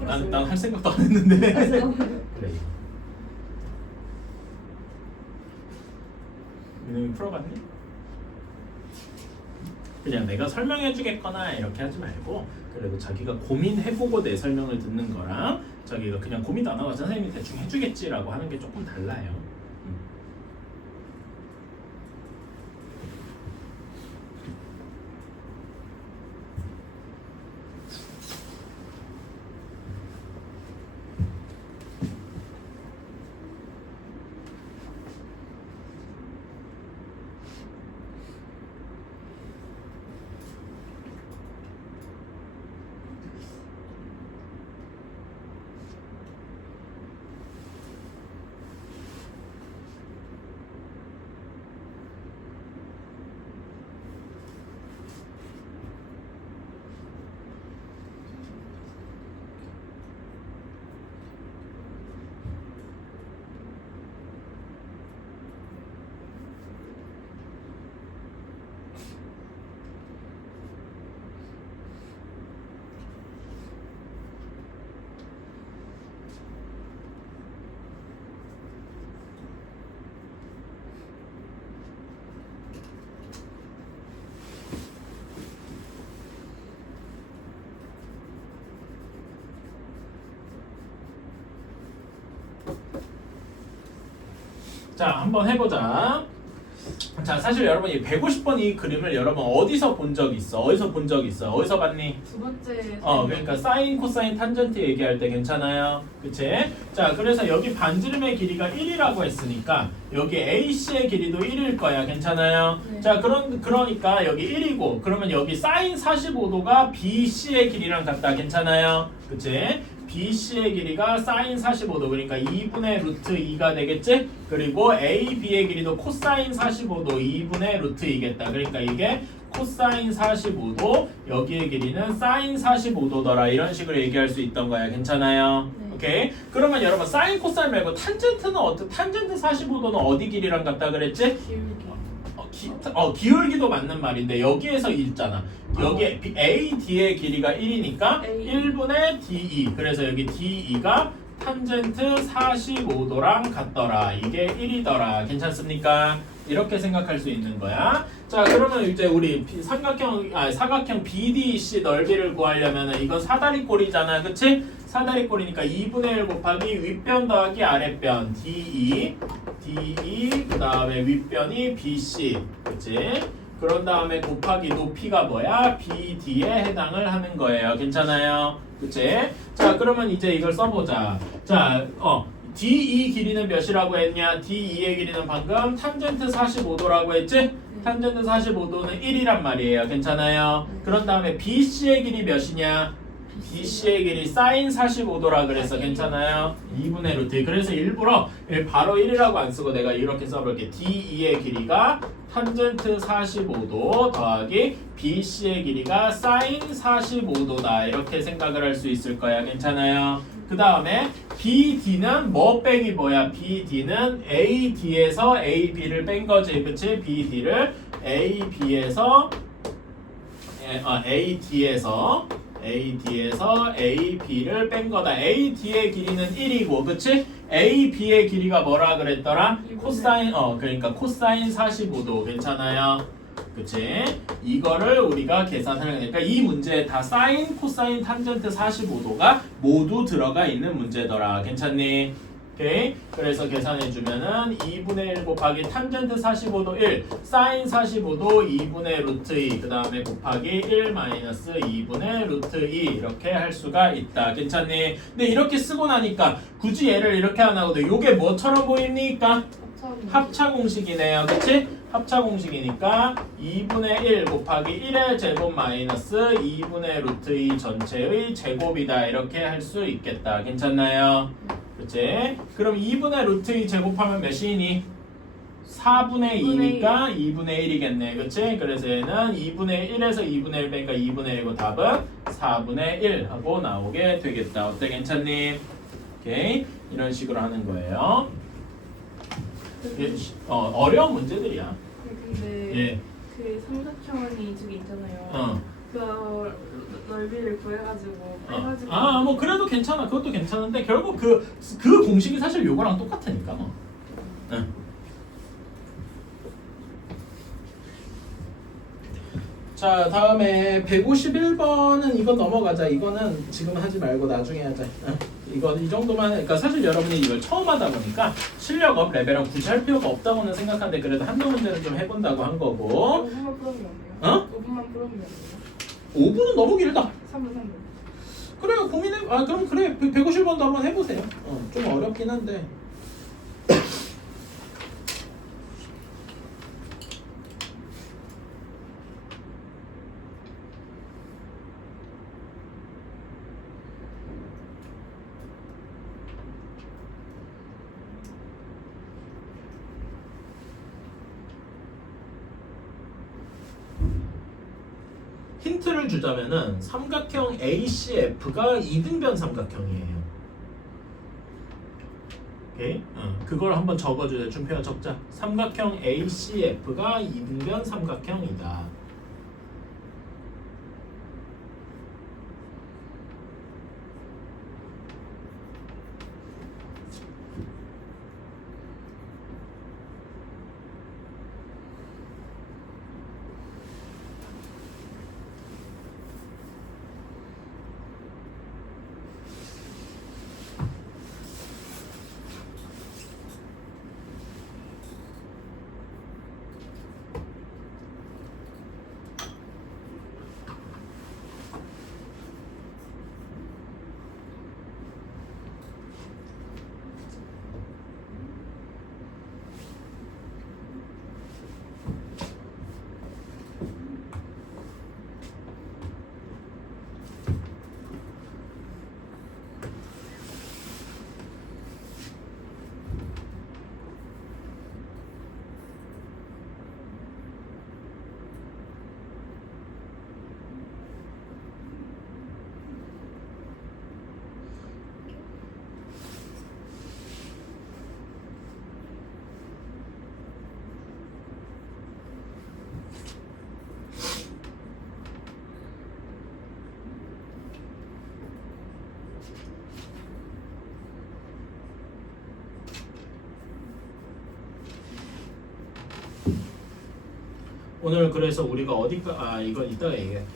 난 할 생각도 안 했는데. 그래. 민영이 풀어봤니? 그냥 내가 설명해주겠거나 이렇게 하지 말고 그래도 자기가 고민해보고 내 설명을 듣는 거랑 자기가 그냥 고민도 안 하고 선생님이 대충 해주겠지라고 하는 게 조금 달라요. 자, 한번 해보자. 자, 사실 여러분 이 150번 이 그림을 여러분 어디서 본 적 있어? 어디서 본 적 있어? 어디서 봤니? 두 번째. 그러니까 사인, 코사인, 탄젠트 얘기할 때 괜찮아요. 그치? 자, 그래서 여기 반지름의 길이가 1이라고 했으니까 여기 AC의 길이도 1일 거야. 괜찮아요? 네. 자, 그러니까 여기 1이고 그러면 여기 사인 45도가 BC의 길이랑 같다. 괜찮아요? 그치? BC의 길이가 사인 45도 그러니까 2분의 루트 2가 되겠지? 그리고 AB의 길이도 코사인 45도 2분의 루트 2겠다. 그러니까 이게 코사인 45도 여기의 길이는 사인 45도더라. 이런 식으로 얘기할 수 있던 거야. 괜찮아요? 네. 오케이? 그러면 여러분 사인 코사인 말고 탄젠트는 탄젠트 45도는 어디 길이랑 같다 그랬지? 기울기. 기울기도 맞는 말인데 여기에서 읽잖아. 여기 AD의 길이가 1이니까 A. 1분의 DE. 그래서 여기 DE가 탄젠트 45도랑 같더라. 이게 1이더라. 괜찮습니까? 이렇게 생각할 수 있는 거야. 자, 그러면 이제 우리 사각형 BDC 넓이를 구하려면 이건 사다리꼴이잖아. 그치? 사다리꼴이니까 2분의 1 곱하기 윗변 더하기 아랫변 DE 그 다음에 윗변이 BC 그치? 그런 다음에 곱하기 높이가 뭐야? BD에 해당을 하는 거예요. 괜찮아요? 그치? 자, 그러면 이제 이걸 써보자. 자, DE 길이는 몇이라고 했냐? DE의 길이는 방금 탄젠트 45도라고 했지? 탄젠트 45도는 1이란 말이에요. 괜찮아요? 그런 다음에 BC의 길이 몇이냐? BC의 길이 사인 45도라 그래서 괜찮아요? 2분의 루트. 그래서 일부러 바로 1이라고 안 쓰고 내가 이렇게 써볼게. DE의 길이가 탄젠트 45도 더하기 BC의 길이가 사인 45도다. 이렇게 생각을 할 수 있을 거야. 괜찮아요? 그 다음에 BD는 뭐 빼기 뭐야? BD는 AD에서 AB를 뺀 거지. 그치? BD를 AD에서 AB를 뺀 거다. AD의 길이는 1이고, 그치? AB의 길이가 뭐라 그랬더라? 그러니까 코사인 45도. 괜찮아요? 그치? 이거를 우리가 계산을 하니까 이 문제에 다 사인, 코사인, 탄젠트 45도가 모두 들어가 있는 문제더라. 괜찮니? 오케이? 그래서 계산해주면은 2분의 1 곱하기 탄젠트 45도 1, 사인 45도 2분의 루트 2, 그 다음에 곱하기 1 마이너스 2분의 루트 2 이렇게 할 수가 있다. 괜찮니? 근데 이렇게 쓰고 나니까 굳이 얘를 이렇게 안 하고도 이게 뭐처럼 보입니까? 합차 공식이네요. 그치? 합차 공식이니까 2분의 1 곱하기 1의 제곱 마이너스 2분의 루트 2 전체의 제곱이다. 이렇게 할 수 있겠다. 괜찮나요? 그치? 그럼 2분의 루트 2 제곱하면 몇이니? 4분의 2니까 2분의 1이겠네. 그치? 그래서 얘는 2분의 1에서 2분의 1 빼니까 2분의 1고 답은 4분의 1 하고 나오게 되겠다. 어때? 괜찮니? 오케이? 이런 식으로 하는 거예요. 어려운 문제들이야. 근데 예. 그 삼각형이 두 개 있잖아요. 그 넓이를 구해가지고 빼가지고. 뭐 그래도 괜찮아. 그것도 괜찮은데 결국 그 공식이 사실 요거랑 똑같으니까 뭐. 응. 자, 다음에 151번은 이거 넘어가자. 이거는 지금 하지 말고 나중에 하자. 응? 이거 이 정도만. 그러니까 사실 여러분이 이걸 처음 하다 보니까 실력업 레벨은 굳이 할 필요가 없다고는 생각하는데 그래도 한두 문제는 좀 해본다고 한 거고. 5분만 풀어보면 안 돼요? 5분만 풀어보면 안 돼요? 5분은 너무 길다. 3분. 그래 고민해. 그럼 그래 150번도 한번 해보세요. 좀 어렵긴 한데. 힌트를 주자면은 삼각형 ACF가 이등변 삼각형이에요. 오케이? 그걸 한번 적어주세요. 준표야 적자. 삼각형 ACF가 이등변 삼각형이다. 오늘 그래서 우리가 어디까 이건 이따가 얘기할게.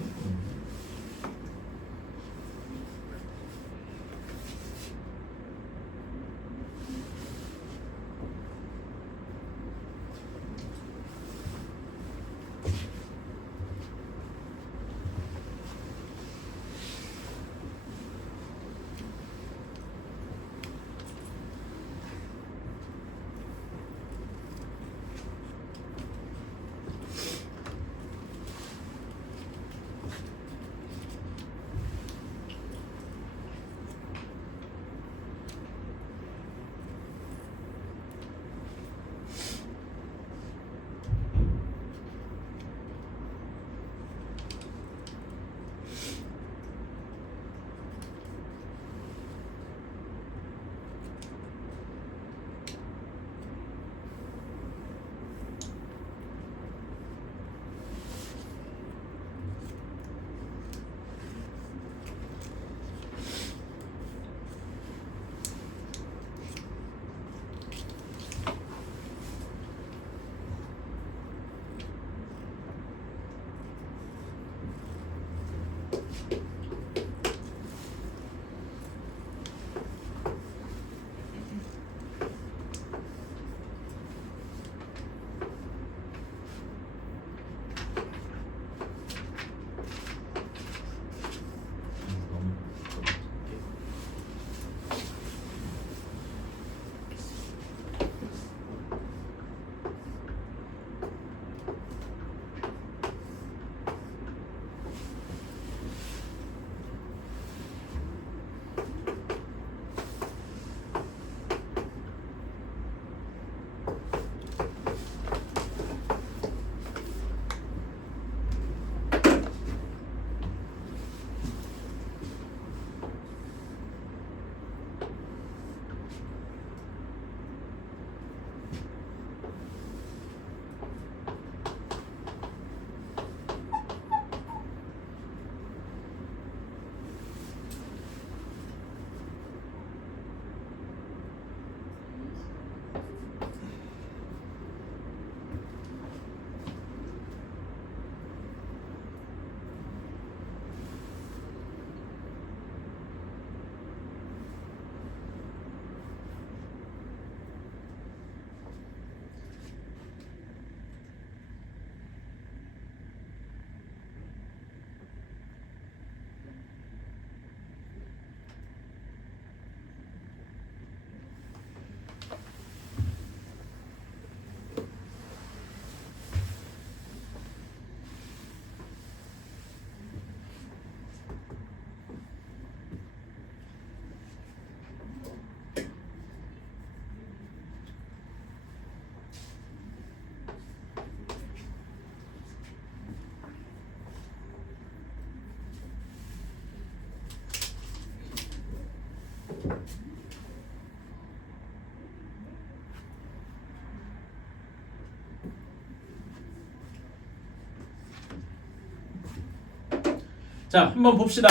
자, 한번 봅시다.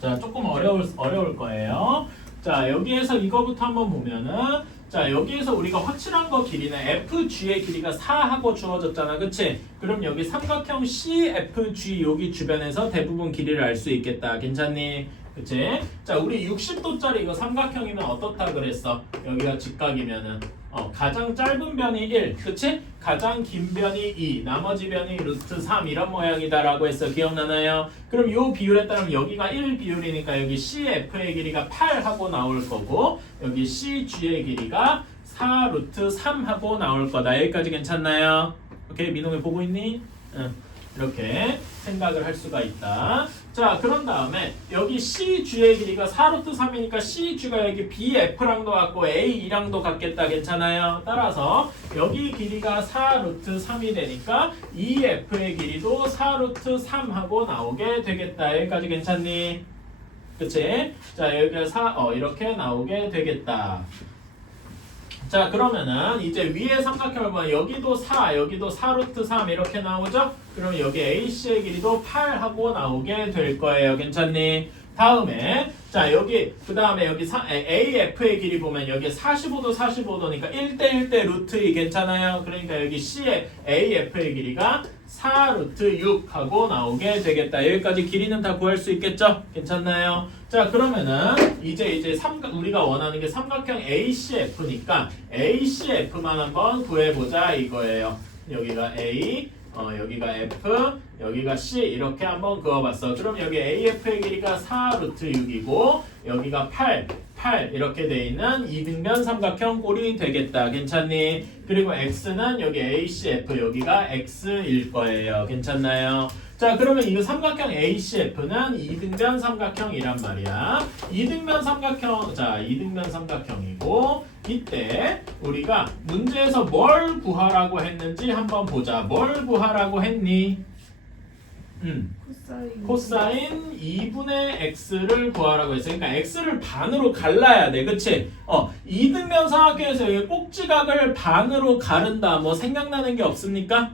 자, 조금 어려울 거예요. 자, 여기에서 이거부터 한번 보면은, 자, 여기에서 우리가 확실한 거 길이는 FG의 길이가 4하고 주어졌잖아. 그치? 그럼 여기 삼각형 CFG 여기 주변에서 대부분 길이를 알 수 있겠다. 괜찮니? 그치? 자, 우리 60도짜리 이거 삼각형이면 어떻다 그랬어? 여기가 직각이면은 가장 짧은 변이 1, 그치? 가장 긴 변이 2, 나머지 변이 루트 3 이런 모양이다라고 했어. 기억나나요? 그럼 요 비율에 따르면 여기가 1 비율이니까 여기 CF의 길이가 8 하고 나올 거고 여기 CG의 길이가 4 루트 3 하고 나올 거다. 여기까지 괜찮나요? 오케이, 민홍이 보고 있니? 응. 이렇게 생각을 할 수가 있다. 자, 그런 다음에 여기 CG의 길이가 4루트 3이니까 CG가 여기 BF랑도 같고 AE랑도 같겠다. 괜찮아요? 따라서 여기 길이가 4루트 3이 되니까 EF의 길이도 4루트 3하고 나오게 되겠다. 여기까지 괜찮니? 그치? 자, 여기가 이렇게 나오게 되겠다. 자, 그러면은 이제 위에 삼각형을 보면 여기도 4, 여기도 4루트 3 이렇게 나오죠? 그럼 여기 AC의 길이도 8 하고 나오게 될 거예요. 괜찮니? 다음에 자 여기 그 다음에 여기 AF의 길이 보면 여기 45도 45도니까 1대1대 루트 2 괜찮아요. 그러니까 여기 C의 AF의 길이가 4 루트 6 하고 나오게 되겠다. 여기까지 길이는 다 구할 수 있겠죠? 괜찮나요? 자 그러면은 이제 우리가 원하는 게 삼각형 ACF니까 ACF만 한번 구해보자 이거예요. 여기가 A 여기가 F, 여기가 C 이렇게 한번 그어봤어. 그럼 여기 AF의 길이가 4 루트 6이고 여기가 8 이렇게 돼 있는 이등변 삼각형 꼴이 되겠다. 괜찮니? 그리고 X는 여기 ACF 여기가 X일 거예요. 괜찮나요? 자 그러면 이 삼각형 ACF는 이등변 삼각형이란 말이야. 이등변 삼각형이고 이때 우리가 문제에서 뭘 구하라고 했는지 한번 보자. 뭘 구하라고 했니? 코사인 2분의 x를 구하라고 했어. 그러니까 x를 반으로 갈라야 돼. 그치? 이등변 삼각형에서 여기 꼭지각을 반으로 가른다. 뭐 생각나는 게 없습니까?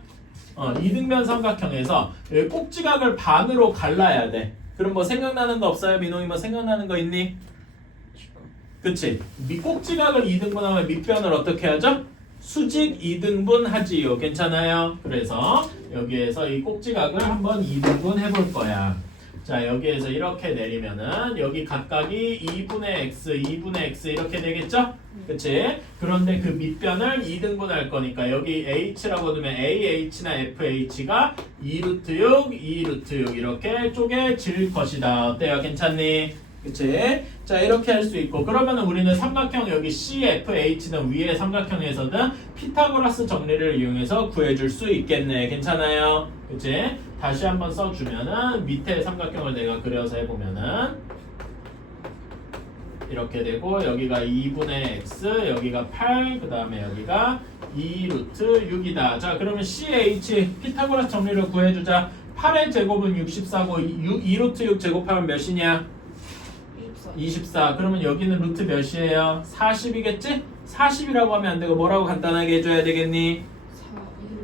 이등변 삼각형에서 여기 꼭지각을 반으로 갈라야 돼. 그럼 뭐 생각나는 거 없어요? 민홍이 뭐 생각나는 거 있니? 그치? 꼭지각을 2등분하면 밑변을 어떻게 하죠? 수직 2등분 하지요. 괜찮아요? 그래서 여기에서 이 꼭지각을 한번 2등분 해볼 거야. 자 여기에서 이렇게 내리면은 여기 각각이 2분의 x 이렇게 되겠죠? 그치? 그런데 그 밑변을 2등분 할 거니까 여기 h라고 두면 ah나 fh가 2루트 6, 2루트 6 이렇게 쪼개질 것이다. 어때요? 괜찮니? 그치? 자 이렇게 할 수 있고 그러면 우리는 삼각형 여기 CFH는 위의 삼각형에서는 피타고라스 정리를 이용해서 구해줄 수 있겠네. 괜찮아요? 그치? 다시 한번 써주면은 밑에 삼각형을 내가 그려서 해보면은 이렇게 되고 여기가 2분의 x 여기가 8 그 다음에 여기가 2루트 6이다. 자 그러면 CH 피타고라스 정리를 구해주자. 8의 제곱은 64고 2루트 6 제곱하면 몇이냐? 24. 그러면 여기는 루트 몇이에요? 40이겠지? 40이라고 하면 안 되고 뭐라고 간단하게 해줘야 되겠니?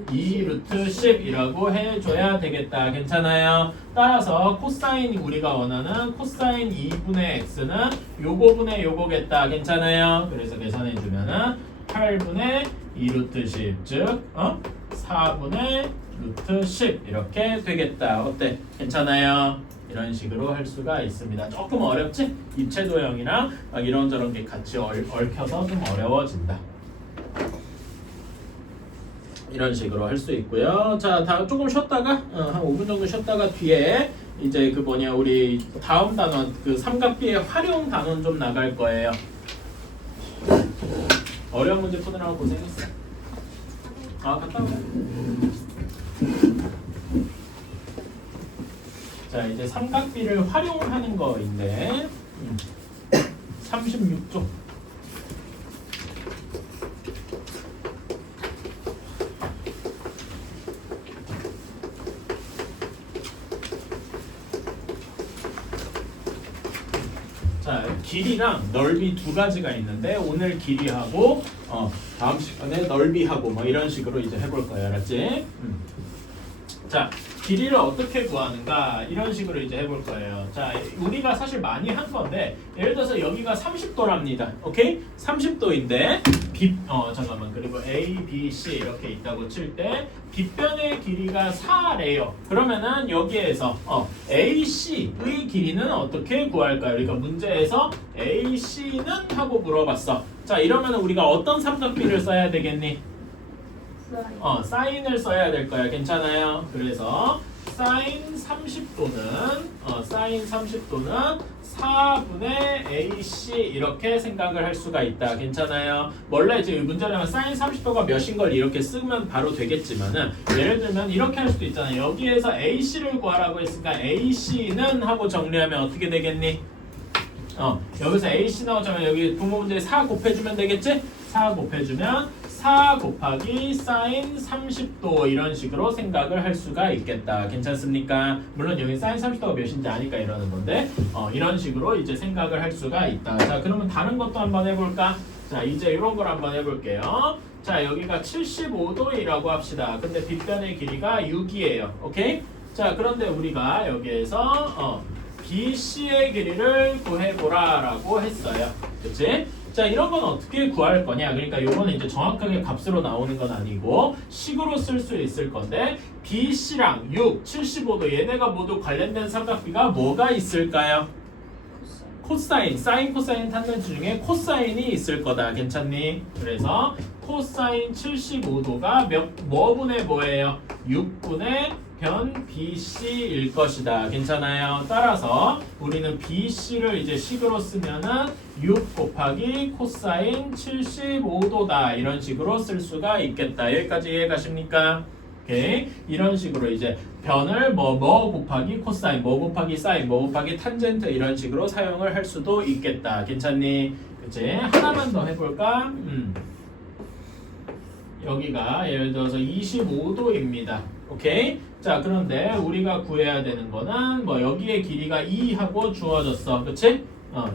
2루트 10이라고 해줘야 되겠다. 괜찮아요? 따라서 코사인 우리가 원하는 코사인 2분의 x는 요거분의 요거겠다. 괜찮아요? 그래서 계산해주면은 8분의 2루트 10 즉 4분의 루트 10 이렇게 되겠다. 어때? 괜찮아요? 이런 식으로 할 수가 있습니다. 조금 어렵지? 입체 도형이랑 막 이런저런 게 같이 얽혀서 좀 어려워진다. 이런 식으로 할 수 있고요. 자, 조금 쉬었다가 한 5분 정도 쉬었다가 뒤에 이제 그 뭐냐 우리 다음 단원 그 삼각비의 활용 단원 좀 나갈 거예요. 어려운 문제 푸느라고 고생했어. 갔다 오래. 자 이제 삼각비를 활용하는 거인데 36쪽 자 길이랑 넓이 두 가지가 있는데 오늘 길이하고 다음 시간에 넓이하고 뭐 이런 식으로 이제 해볼 거예요. 알았지? 자 길이를 어떻게 구하는가 이런 식으로 이제 해볼 거예요. 자 우리가 사실 많이 한 건데 예를 들어서 여기가 30도랍니다. 오케이? 30도인데 잠깐만 그리고 A, B, C 이렇게 있다고 칠 때 빗변의 길이가 4래요. 그러면은 여기에서 AC의 길이는 어떻게 구할까요? 그러니까 문제에서 AC는 하고 물어봤어. 자 이러면 우리가 어떤 삼각비를 써야 되겠니? 사인을 써야 될 거야. 괜찮아요? 그래서 사인 30도는 4분의 AC 이렇게 생각을 할 수가 있다. 괜찮아요? 원래 지금 문제라면 사인 30도가 몇인 걸 이렇게 쓰면 바로 되겠지만은 예를 들면 이렇게 할 수도 있잖아요. 여기에서 AC를 구하라고 했으니까 AC는 하고 정리하면 어떻게 되겠니? 여기서 AC 나오자면 여기 부모 문제에 4 곱해주면 되겠지? 4 곱해주면 4 곱하기 사인 30도 이런 식으로 생각을 할 수가 있겠다. 괜찮습니까? 물론 여기 사인 30도가 몇인지 아니까 이러는 건데 이런 식으로 이제 생각을 할 수가 있다. 자 그러면 다른 것도 한번 해볼까? 자 이제 이런 걸 한번 해볼게요. 자 여기가 75도이라고 합시다. 근데 빗변의 길이가 6이에요. 오케이? 자 그런데 우리가 여기에서 BC의 길이를 구해보라라고 했어요. 그치? 자, 이런 건 어떻게 구할 거냐? 그러니까 요거는 이제 정확하게 값으로 나오는 건 아니고 식으로 쓸 수 있을 건데 BC랑 6, 75도 얘네가 모두 관련된 삼각비가 뭐가 있을까요? 코사인, 사인, 코사인 탄젠트 중에 코사인이 있을 거다. 괜찮니? 그래서 코사인 75도가 뭐분의 뭐예요? 6분의 변 BC일 것이다. 괜찮아요? 따라서 우리는 BC를 이제 식으로 쓰면은 6 곱하기 코사인 75도다. 이런 식으로 쓸 수가 있겠다. 여기까지 이해 가십니까? 오케이. 이런 식으로 이제 변을 뭐 곱하기 코사인, 뭐 곱하기 사인, 뭐 곱하기 탄젠트 이런 식으로 사용을 할 수도 있겠다. 괜찮니? 그치? 하나만 더 해볼까? 여기가 예를 들어서 25도입니다. 오케이? 자, 그런데 우리가 구해야 되는 거는 뭐 여기에 길이가 2하고 주어졌어. 그치?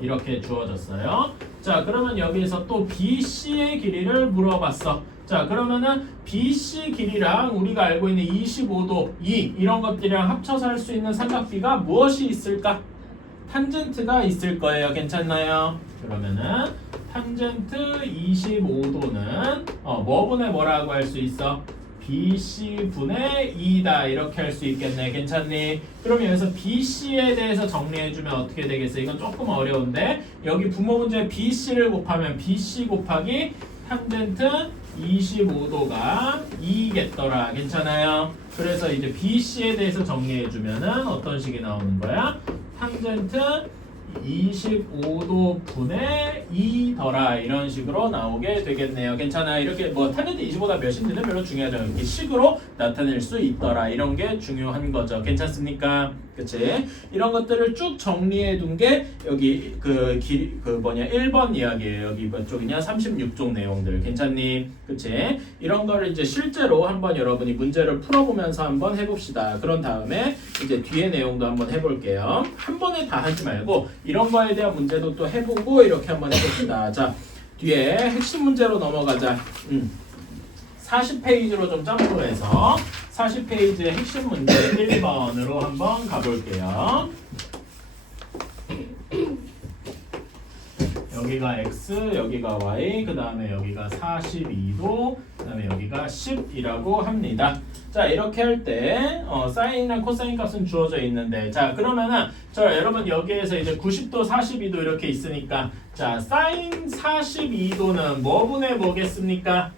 이렇게 주어졌어요. 자, 그러면 여기에서 또 BC의 길이를 물어봤어. 자, 그러면은 BC 길이랑 우리가 알고 있는 25도, 2 이런 것들이랑 합쳐서 할 수 있는 삼각비가 무엇이 있을까? 탄젠트가 있을 거예요. 괜찮나요? 그러면은 탄젠트 25도는 뭐분의 뭐라고 할 수 있어? BC분의 2다 이렇게 할 수 있겠네. 괜찮니? 그러면 여기서 BC에 대해서 정리해주면 어떻게 되겠어? 이건 조금 어려운데 여기 분모 문제에 BC를 곱하면 BC 곱하기 탄젠트 25도가 2겠더라. 괜찮아요? 그래서 이제 BC에 대해서 정리해주면은 어떤 식이 나오는 거야? 탄젠트 25도 분의 2더라 이런 식으로 나오게 되겠네요. 괜찮아요? 이렇게 뭐 탄젠트 25가 몇인지는 별로 중요하지 않아요. 이렇게 식으로 나타낼 수 있더라 이런 게 중요한 거죠. 괜찮습니까? 그치? 이런 것들을 쭉 정리해 둔 게 여기 그 1번 이야기예요. 여기 몇 쪽이냐? 36쪽 내용들. 괜찮니? 그치? 이런 거를 이제 실제로 한번 여러분이 문제를 풀어보면서 한번 해봅시다. 그런 다음에 이제 뒤에 내용도 한번 해볼게요. 한 번에 다 하지 말고 이런 거에 대한 문제도 또 해보고 이렇게 한번 해봅시다. 자, 뒤에 핵심 문제로 넘어가자. 40페이지로 좀 점프해서 40페이지의 핵심 문제 1번으로 한번 가볼게요. 여기가 x, 여기가 y, 그 다음에 여기가 42도, 그 다음에 여기가 10이라고 합니다. 자, 이렇게 할 때 사인이랑 코사인 값은 주어져 있는데 자, 그러면은 여러분 여기에서 이제 90도, 42도 이렇게 있으니까 자, 사인 42도는 뭐분의 뭐겠습니까?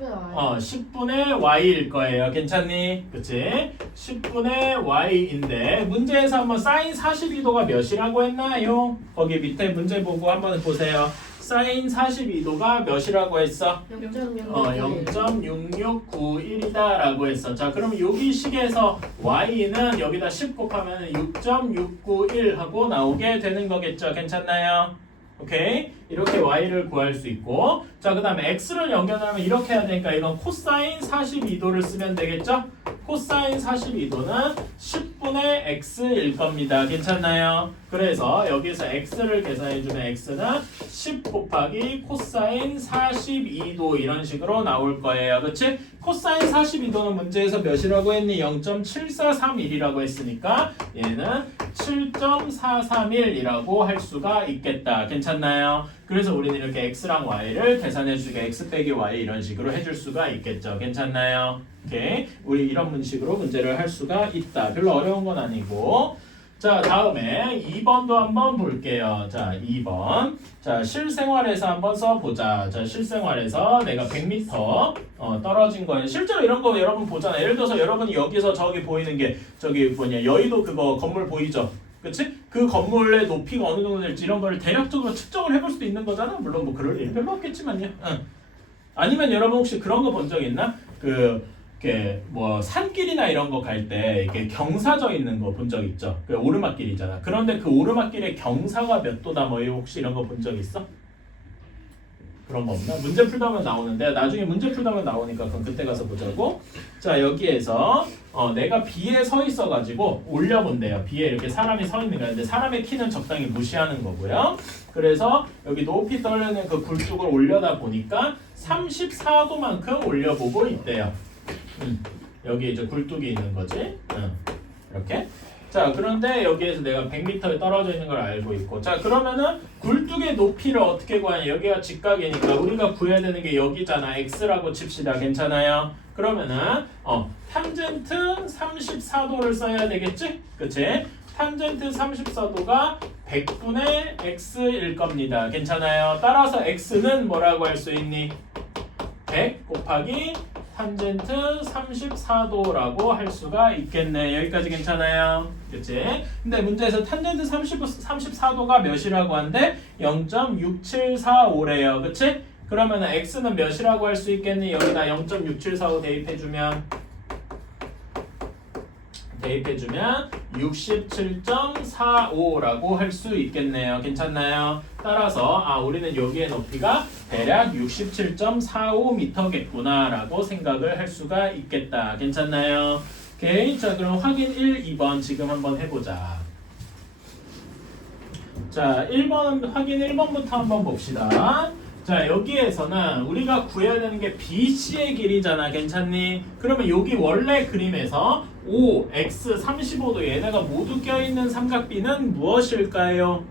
10분의 y일 거예요. 괜찮니? 그치? 10분의 y인데 문제에서 한번 사인 42도가 몇이라고 했나요? 거기 밑에 문제 보고 한번 보세요. 사인 42도가 몇이라고 했어? 0.6691이다 라고 했어. 자, 그럼 여기 식에서 y는 여기다 10 곱하면 6.691 하고 나오게 되는 거겠죠. 괜찮나요? 오케이? 이렇게 y를 구할 수 있고 자, 그 다음에 x를 연결하면 이렇게 해야 되니까 이건 코사인 42도를 쓰면 되겠죠? 코사인 42도는 10분의 x일 겁니다. 괜찮나요? 그래서 여기서 x를 계산해주면 x는 10 곱하기 코사인 42도 이런 식으로 나올 거예요. 그치? 코사인 42도는 문제에서 몇이라고 했니? 0.7431이라고 했으니까 얘는 7.431이라고 할 수가 있겠다. 괜찮나요? 그래서 우리는 이렇게 x랑 y를 계산해주게 x 빼기 y 이런 식으로 해줄 수가 있겠죠. 괜찮나요? 오케이. 우리 이런 문식으로 문제를 할 수가 있다. 별로 어려운 건 아니고 자, 다음에 2번도 한번 볼게요. 자, 2번. 자, 실생활에서 한번 써보자. 자, 실생활에서 내가 100m 떨어진 거예요. 실제로 이런 거 여러분 보잖아요. 예를 들어서 여러분이 여기서 저기 보이는 게 저기 뭐냐 여의도 그거 건물 보이죠? 그치? 그 건물의 높이가 어느 정도 될지 이런 거를 대략적으로 측정을 해볼 수도 있는 거잖아. 물론 뭐 그럴 일 별로 없겠지만요. 아니면 여러분 혹시 그런 거 본 적 있나? 이렇게 뭐 산길이나 이런 거 갈 때 이렇게 경사져 있는 거 본 적 있죠? 그 오르막길이잖아. 그런데 그 오르막길의 경사가 몇 도다 뭐 혹시 이런 거 본 적 있어? 그런 거 없나? 문제 풀다 보면 나오는데 나중에 문제 풀다 보면 나오니까 그럼 그때 가서 보자고. 자, 여기에서 내가 B에 서 있어 가지고 올려본대요. B에 이렇게 사람이 서 있는 거야. 근데 사람의 키는 적당히 무시하는 거고요. 그래서 여기 높이 떨려는 그 굴뚝을 올려다 보니까 34도만큼 올려보고 있대요. 여기 이제 굴뚝이 있는 거지. 이렇게. 자, 그런데 여기에서 내가 100m에 떨어져 있는 걸 알고 있고. 자, 그러면은 굴뚝의 높이를 어떻게 구하냐? 여기가 직각이니까 우리가 구해야 되는 게 여기잖아. x라고 칩시다. 괜찮아요? 그러면은 탄젠트 34도를 써야 되겠지? 그치? 탄젠트 34도가 100분의 x일 겁니다. 괜찮아요? 따라서 x는 뭐라고 할 수 있니? 100 곱하기 탄젠트 34도라고 할 수가 있겠네. 여기까지 괜찮아요? 그치? 근데 문제에서 탄젠트 34도가 몇이라고 한대? 0.6745래요. 그치? 그러면 x는 몇이라고 할 수 있겠니? 여기다 0.6745 대입해주면 67.45라고 할 수 있겠네요. 괜찮나요? 따라서 우리는 여기의 높이가 대략 67.45m겠구나 라고 생각을 할 수가 있겠다. 괜찮나요? 오케이. 자, 그럼 확인 1, 2번 지금 한번 해보자. 자, 1번 확인 1번부터 한번 봅시다. 자, 여기에서는 우리가 구해야 되는 게 BC의 길이잖아. 괜찮니? 그러면 여기 원래 그림에서 O, X, 35도 얘네가 모두 껴있는 삼각비는 무엇일까요?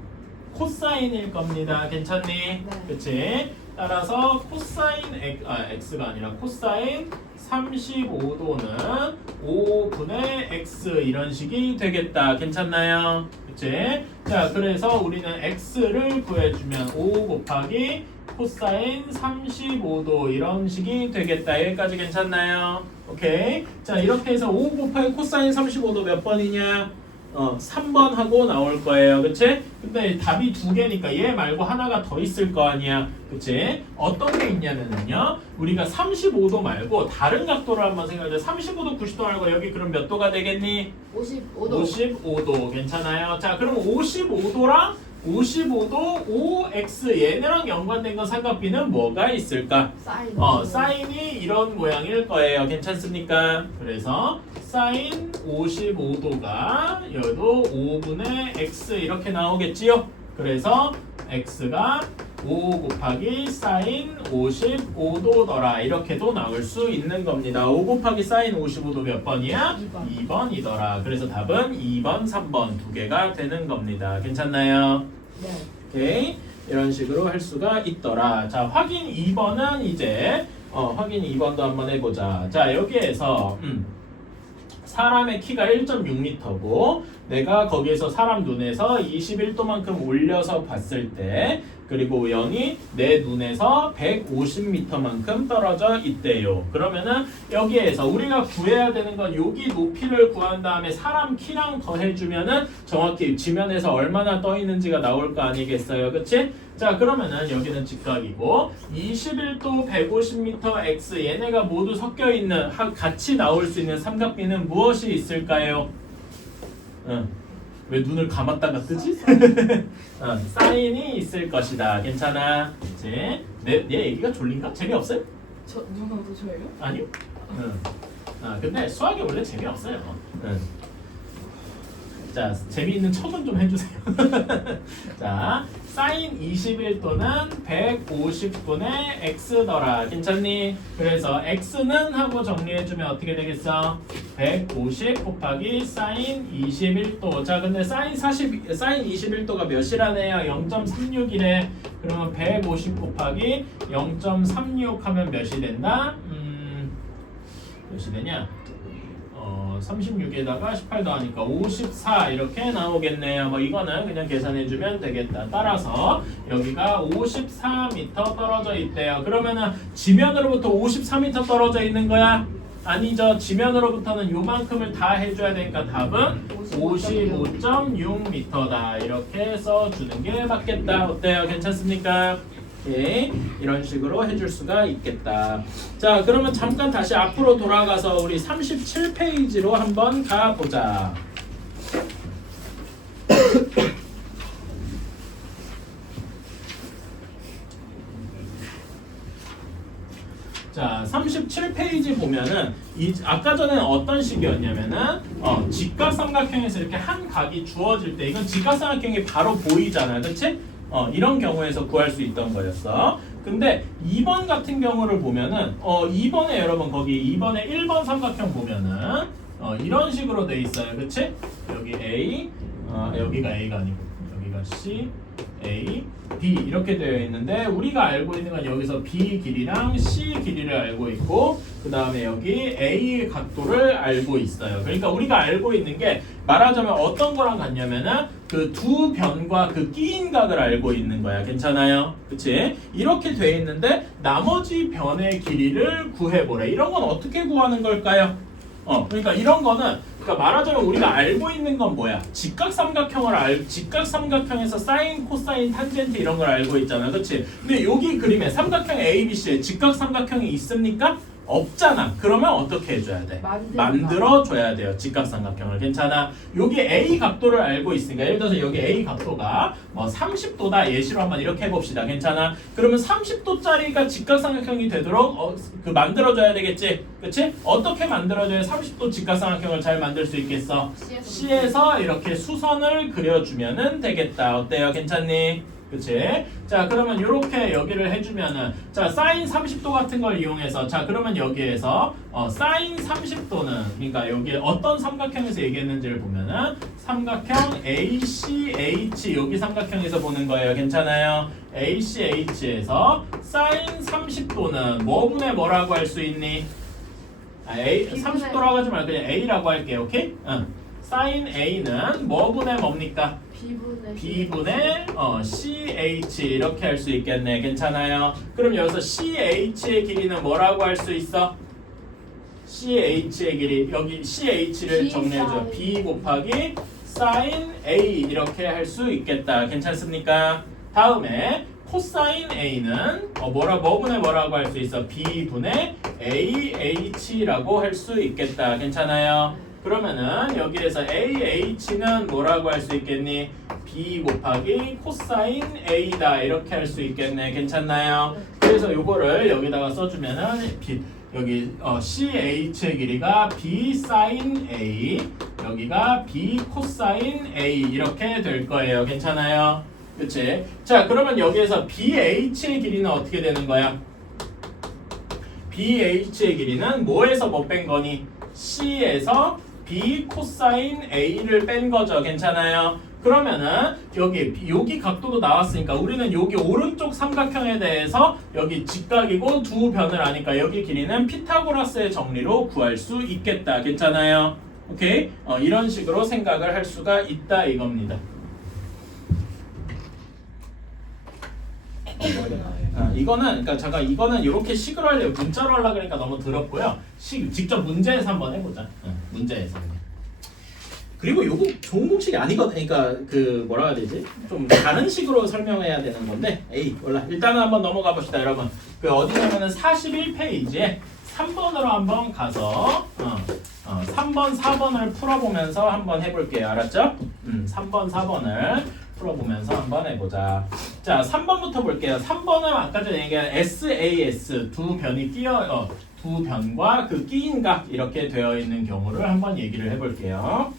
코사인일 겁니다. 괜찮니? 네. 그치? 따라서 코사인 X가 아니라 코사인 35도는 5분의 X 이런 식이 되겠다. 괜찮나요? 그치? 자, 그래서 우리는 X를 구해주면 5 곱하기 코사인 35도 이런 식이 되겠다. 여기까지 괜찮나요? 오케이. 자, 이렇게 해서 5 곱하기 코사인 35도 몇 번이냐? 3번 하고 나올 거예요. 그치? 근데 답이 두 개니까 얘 말고 하나가 더 있을 거 아니야. 그치? 어떤 게 있냐면요. 우리가 35도 말고 다른 각도를 한번 생각해. 35도, 90도 말고 여기 그럼 몇 도가 되겠니? 55도. 55도. 괜찮아요? 자, 그럼 55도랑 55도 OX 얘네랑 연관된 건 삼각비는 뭐가 있을까? 사인. 사인이 이런 모양일 거예요. 괜찮습니까? 그래서 사인 55도가 여기도 5분의 X 이렇게 나오겠지요? 그래서 X가 5 곱하기 사인 55도더라. 이렇게도 나올 수 있는 겁니다. 5 곱하기 사인 55도 몇 번이야? 2번이더라. 그래서 답은 2번, 3번 두 개가 되는 겁니다. 괜찮나요? 네. 오케이. 이런 식으로 할 수가 있더라. 자, 확인 2번은 이제 확인 2번도 한번 해보자. 자, 여기에서 사람의 키가 1.6m고 내가 거기에서 사람 눈에서 21도만큼 올려서 봤을 때 그리고 0이 내 눈에서 150m만큼 떨어져 있대요. 그러면은 여기에서 우리가 구해야 되는 건 여기 높이를 구한 다음에 사람 키랑 더해주면은 정확히 지면에서 얼마나 떠 있는지가 나올 거 아니겠어요. 그치? 자, 그러면은 여기는 직각이고 21도 150m x 얘네가 모두 섞여 있는 같이 나올 수 있는 삼각비는 무엇이 있을까요? 왜 눈을 감았다가 뜨지? 사인이 있을 것이다. 괜찮아? 그치? 얘 얘기가 졸린가? 재미없어요? 누가 더 저예요? 아니요? 근데 수학이 원래 재미없어요. 자, 재미있는 척은 좀 해주세요. 자, 사인 21도는 150분의 x더라. 괜찮니? 그래서 x는 하고 정리해주면 어떻게 되겠어? 150 곱하기 사인 21도. 자, 근데 사인 21도가 몇이라네요? 0.36이래. 그러면 150 곱하기 0.36 하면 몇이 된다? 몇이 되냐? 36에다가 18 더하니까 54 이렇게 나오겠네요. 뭐 이거는 그냥 계산해주면 되겠다. 따라서 여기가 54m 떨어져 있대요. 그러면은 지면으로부터 54m 떨어져 있는 거야? 아니죠. 지면으로부터는 요만큼을 다 해줘야 되니까 답은 55.6m다. 이렇게 써주는 게 맞겠다. 어때요? 괜찮습니까? 오케이. 이런 식으로 해줄 수가 있겠다. 자, 그러면 잠깐 다시 앞으로 돌아가서 우리 37페이지로 한번 가보자. 자, 37페이지 보면은 아까 전에는 어떤 식이었냐면은 직각삼각형에서 이렇게 한 각이 주어질 때 이건 직각삼각형이 바로 보이잖아. 그치? 이런 경우에서 구할 수 있던 거였어. 근데 2번 같은 경우를 보면은 2번에 여러분 거기 2번에 1번 삼각형 보면은 이런 식으로 돼 있어요. 그치? 여기 A, 여기가 A가 아니고 여기가 C, A, B 이렇게 되어 있는데 우리가 알고 있는 건 여기서 B 길이랑 C 길이를 알고 있고 그 다음에 여기 A 각도를 알고 있어요. 그러니까 우리가 알고 있는 게 말하자면 어떤 거랑 같냐면은 그 두 변과 그 끼인 각을 알고 있는 거야. 괜찮아요? 그치? 이렇게 돼 있는데 나머지 변의 길이를 구해보래. 이런 건 어떻게 구하는 걸까요? 그러니까 이런 거는 그러니까 말하자면 우리가 알고 있는 건 뭐야? 직각 삼각형에서 사인, 코사인, 탄젠트 이런 걸 알고 있잖아. 그치? 근데 여기 그림에 삼각형 ABC에 직각 삼각형이 있습니까? 없잖아. 그러면 어떻게 해줘야 돼? 만들어줘야 돼요. 직각삼각형을. 괜찮아? 여기 A 각도를 알고 있으니까 예를 들어서 여기 A 각도가 30도다. 예시로 한번 이렇게 해봅시다. 괜찮아? 그러면 30도짜리가 직각삼각형이 되도록 만들어줘야 되겠지? 그치? 어떻게 만들어줘야 30도 직각삼각형을 잘 만들 수 있겠어? C에서 이렇게 수선을 그려주면은 되겠다. 어때요? 괜찮니? 그치? 자, 그러면 이렇게 여기를 해주면은 자, 사인 30도 같은 걸 이용해서 자, 그러면 여기에서 사인 30도는 그러니까 여기 어떤 삼각형에서 얘기했는지를 보면은 삼각형 ACH 여기 삼각형에서 보는 거예요. 괜찮아요? ACH에서 사인 30도는 뭐분의 뭐라고 할 수 있니? A 30도라고 하지 말고 그냥 A라고 할게요. 오케이? 응. 사인 A는 뭐분의 뭡니까? B분의 CH 이렇게 할 수 있겠네. 괜찮아요? 그럼 여기서 CH의 길이는 뭐라고 할 수 있어? CH의 길이 여기 CH를 정리해줘. B 곱하기 사인 A 이렇게 할 수 있겠다. 괜찮습니까? 다음에 코사인 A는 뭐분의 뭐라고 할 수 있어? B분의 AH라고 할 수 있겠다. 괜찮아요? 그러면은 여기에서 AH는 뭐라고 할 수 있겠니? B 곱하기 코사인 A다 이렇게 할 수 있겠네. 괜찮나요? 그래서 요거를 여기다가 써주면은 여기 CH의 길이가 B 사인 A 여기가 B 코사인 A 이렇게 될 거예요. 괜찮아요? 그치? 자, 그러면 여기에서 BH의 길이는 어떻게 되는 거야? BH의 길이는 뭐에서 뭐 뺀 거니? C에서 B 코사인 A를 뺀 거죠. 괜찮아요? 그러면은 여기 각도도 나왔으니까 우리는 여기 오른쪽 삼각형에 대해서 여기 직각이고 두 변을 아니까 여기 길이는 피타고라스의 정리로 구할 수 있겠다. 괜찮아요? 오케이? 이런 식으로 생각을 할 수가 있다 이겁니다. 이거는 그러니까 잠깐 이거는 이렇게 식으로 하려고 문자로 하려고 그러니까 너무 더럽고요. 직접 문제에서 한번 해보자. 문제에서. 그리고 요거 좋은 공식이 아니거든. 그러니까 그 뭐라 해야 되지? 좀 다른 식으로 설명해야 되는 건데. 에이 몰라. 일단은 한번 넘어가 봅시다, 여러분. 그 어디냐면은 41페이지에 3번으로 한번 가서 3번, 4번을 풀어보면서 한번 해볼게요. 알았죠? 3번, 4번을 풀어보면서 한번 해보자. 자, 3번부터 볼게요. 3번은 아까 전에 얘기한 SAS 두 변이 두 변과 그 끼인 각 이렇게 되어 있는 경우를 한번 얘기를 해볼게요.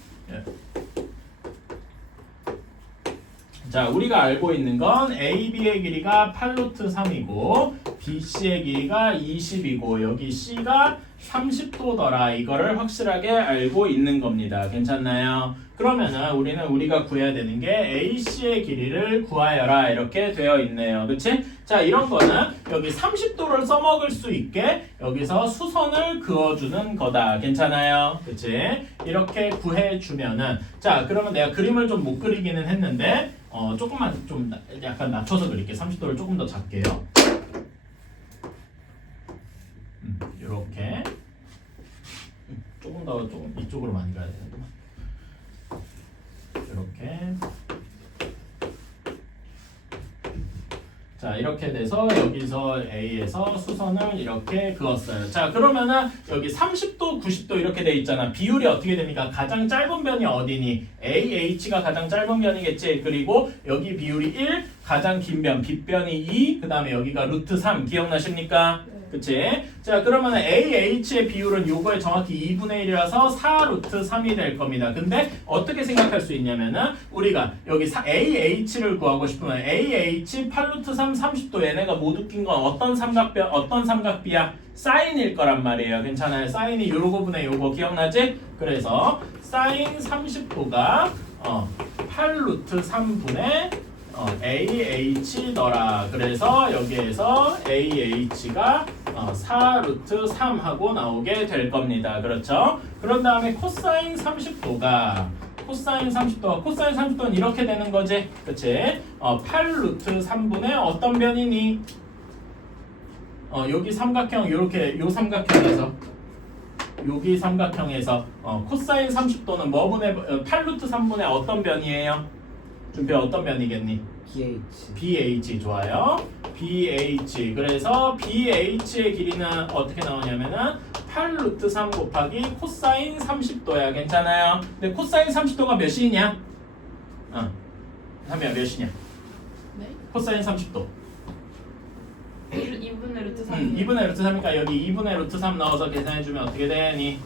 자, 우리가 알고 있는 건 AB의 길이가 8루트 3이고 BC의 길이가 20이고 여기 C가 30도더라. 이거를 확실하게 알고 있는 겁니다. 괜찮나요? 그러면은 우리가 구해야 되는 게 AC의 길이를 구하여라 이렇게 되어 있네요. 그치? 자, 이런 거는 여기 30도를 써먹을 수 있게 여기서 수선을 그어주는 거다. 괜찮아요? 그치? 이렇게 구해주면은 자, 그러면 내가 그림을 좀 못 그리기는 했는데 조금만 좀 약간 낮춰서 그릴게. 30도를 조금 더 작게요. 이렇게 조금 이쪽으로 많이 가야 되는구나. 이렇게 자, 이렇게 돼서 여기서 A에서 수선을 이렇게 그었어요. 자, 그러면은 여기 30도, 90도 이렇게 돼 있잖아. 비율이 어떻게 됩니까? 가장 짧은 변이 어디니? AH가 가장 짧은 변이겠지. 그리고 여기 비율이 1, 가장 긴 변, 빗변이 2, 그 다음에 여기가 루트 3. 기억나십니까? 그치? 자, 그러면 AH의 비율은 요거에 정확히 2분의 1이라서 4 루트 3이 될 겁니다. 근데 어떻게 생각할 수 있냐면은 우리가 여기 AH를 구하고 싶으면 AH 8 루트 3 30도 얘네가 모두 낀 건 어떤 삼각비야? 사인일 거란 말이에요. 괜찮아요? 사인이 요거분의 요거 기억나지? 그래서 사인 30도가 8 루트 3분의 AH 너라. 그래서 여기에서 AH가 4 루트 3 하고 나오게 될 겁니다. 그렇죠? 그런 다음에 코사인 30도가 코사인 30도는 이렇게 되는 거지. 그치? 8 루트 3분의 어떤 변이니? 여기 삼각형 요렇게 요 삼각형에서 여기 삼각형에서 코사인 30도는 뭐분의 8 루트 3분의 어떤 변이에요? 준표 어떤 변이겠니? BH 좋아요. BH 그래서 BH의 길이는 어떻게 나오냐면은 8 루트 3 곱하기 코사인 30도야. 괜찮아요? 근데 코사인 30도가 몇이냐? 하면 몇이냐? 네? 코사인 30도 2분의 루트 3. 2분의 루트 3이니까 여기 2분의 루트 3 넣어서 계산해주면 어떻게 되니?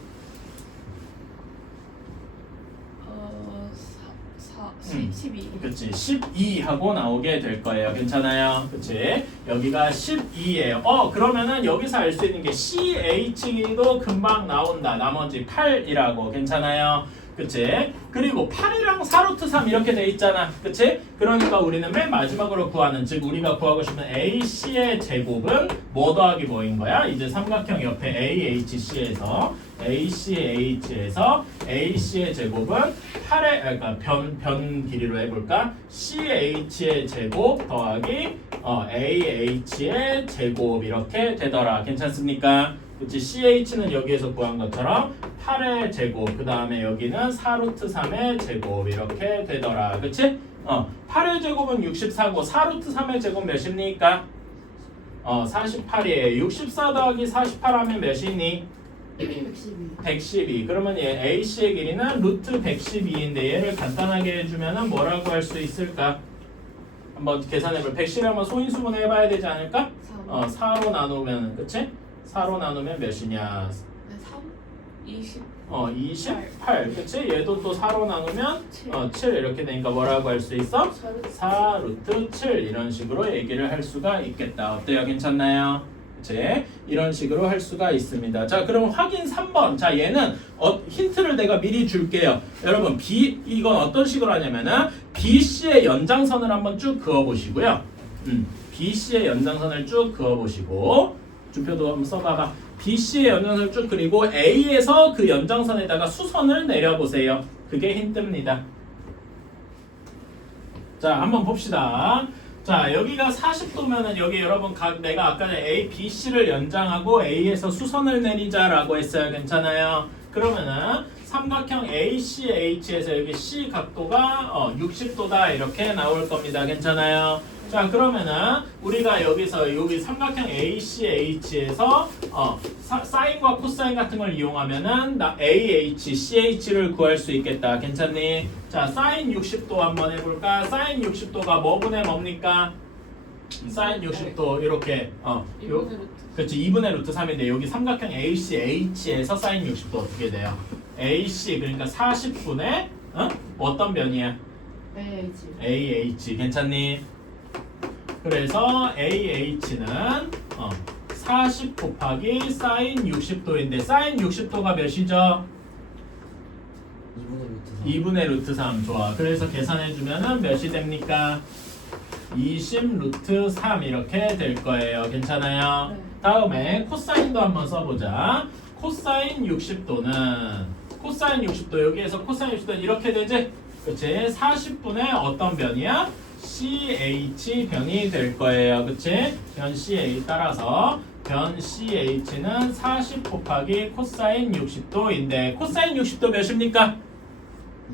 12. 그치 12 하고 나오게 될 거예요. 괜찮아요? 그치 여기가 12예요. 그러면은 여기서 알 수 있는 게 CH도 금방 나온다. 나머지 8이라고. 괜찮아요? 그치 그리고 8이랑 4루트 3 이렇게 돼 있잖아. 그치 그러니까 우리는 맨 마지막으로 구하는, 즉 우리가 구하고 싶은 AC의 제곱은 뭐 더하기 뭐인 거야? 이제 삼각형 옆에 AHC에서 ACH에서 AC의 제곱은 8의 그러니까 변 길이로 해볼까? CH의 제곱 더하기 AH의 제곱 이렇게 되더라. 괜찮습니까? 그치 CH는 여기에서 구한 것처럼 8의 제곱 그 다음에 여기는 4루트 3의 제곱 이렇게 되더라. 그치? 8의 제곱은 64고 4루트 3의 제곱 몇입니까? 48이에요. 64 더하기 48 하면 몇이니? 112. 그러면 얘 AC의 길이는 루트 112인데 얘를 간단하게 해주면은 뭐라고 할 수 있을까? 한번 계산해볼. 112하면 소인수분 해봐야 되지 않을까? 4로 나누면 그치? 4로 나누면 몇이냐? 3? 20. 28. 그치? 얘도 또 4로 나누면 7 이렇게 되니까 뭐라고 할 수 있어? 4 루트 7 이런 식으로 얘기를 할 수가 있겠다. 어때요? 괜찮나요? 그치? 이런 식으로 할 수가 있습니다. 자, 그럼 확인 3번. 자, 얘는 힌트를 내가 미리 줄게요. 여러분, 이건 어떤 식으로 하냐면은 BC의 연장선을 한번 쭉 그어보시고요. BC의 연장선을 쭉 그어보시고 주표도 한번 써봐봐. BC의 연장선을 쭉 그리고 A에서 그 연장선에다가 수선을 내려보세요. 그게 힌트입니다. 자, 한번 봅시다. 자, 여기가 40도면은 여기 여러분 내가 아까 전에 A, B, C를 연장하고 A에서 수선을 내리자라고 했어요. 괜찮아요? 그러면은 삼각형 ACH에서 여기 C 각도가 60도다 이렇게 나올 겁니다. 괜찮아요? 자, 그러면은 우리가 여기서 여기 삼각형 ACH에서 사인과 코사인 같은 걸 이용하면은 AH, CH를 구할 수 있겠다. 괜찮니? 자, 사인 60도 한번 해볼까? 사인 60도가 뭐분의 뭡니까? 사인 60도 이렇게 그렇지 2분의 루트 3인데 여기 삼각형 ACH에서 사인 60도 어떻게 돼요? AC 그러니까 40분의 어떤 변이야? AH 괜찮니? 그래서 AH는 40 곱하기 사인 60도인데 사인 60도가 몇이죠? 2분의 루트 3 좋아. 그래서 계산해주면은 몇이 됩니까? 20 루트 3 이렇게 될 거예요. 괜찮아요? 네. 다음에 코사인도 한번 써보자. 코사인 60도는 코사인 60도 여기에서 코사인 60도는 이렇게 되지? 그치? 40분의 어떤 변이야? CH 변이 될 거예요. 그치? 변 CH 따라서 변 CH는 40 곱하기 코사인 60도인데 코사인 60도 몇입니까?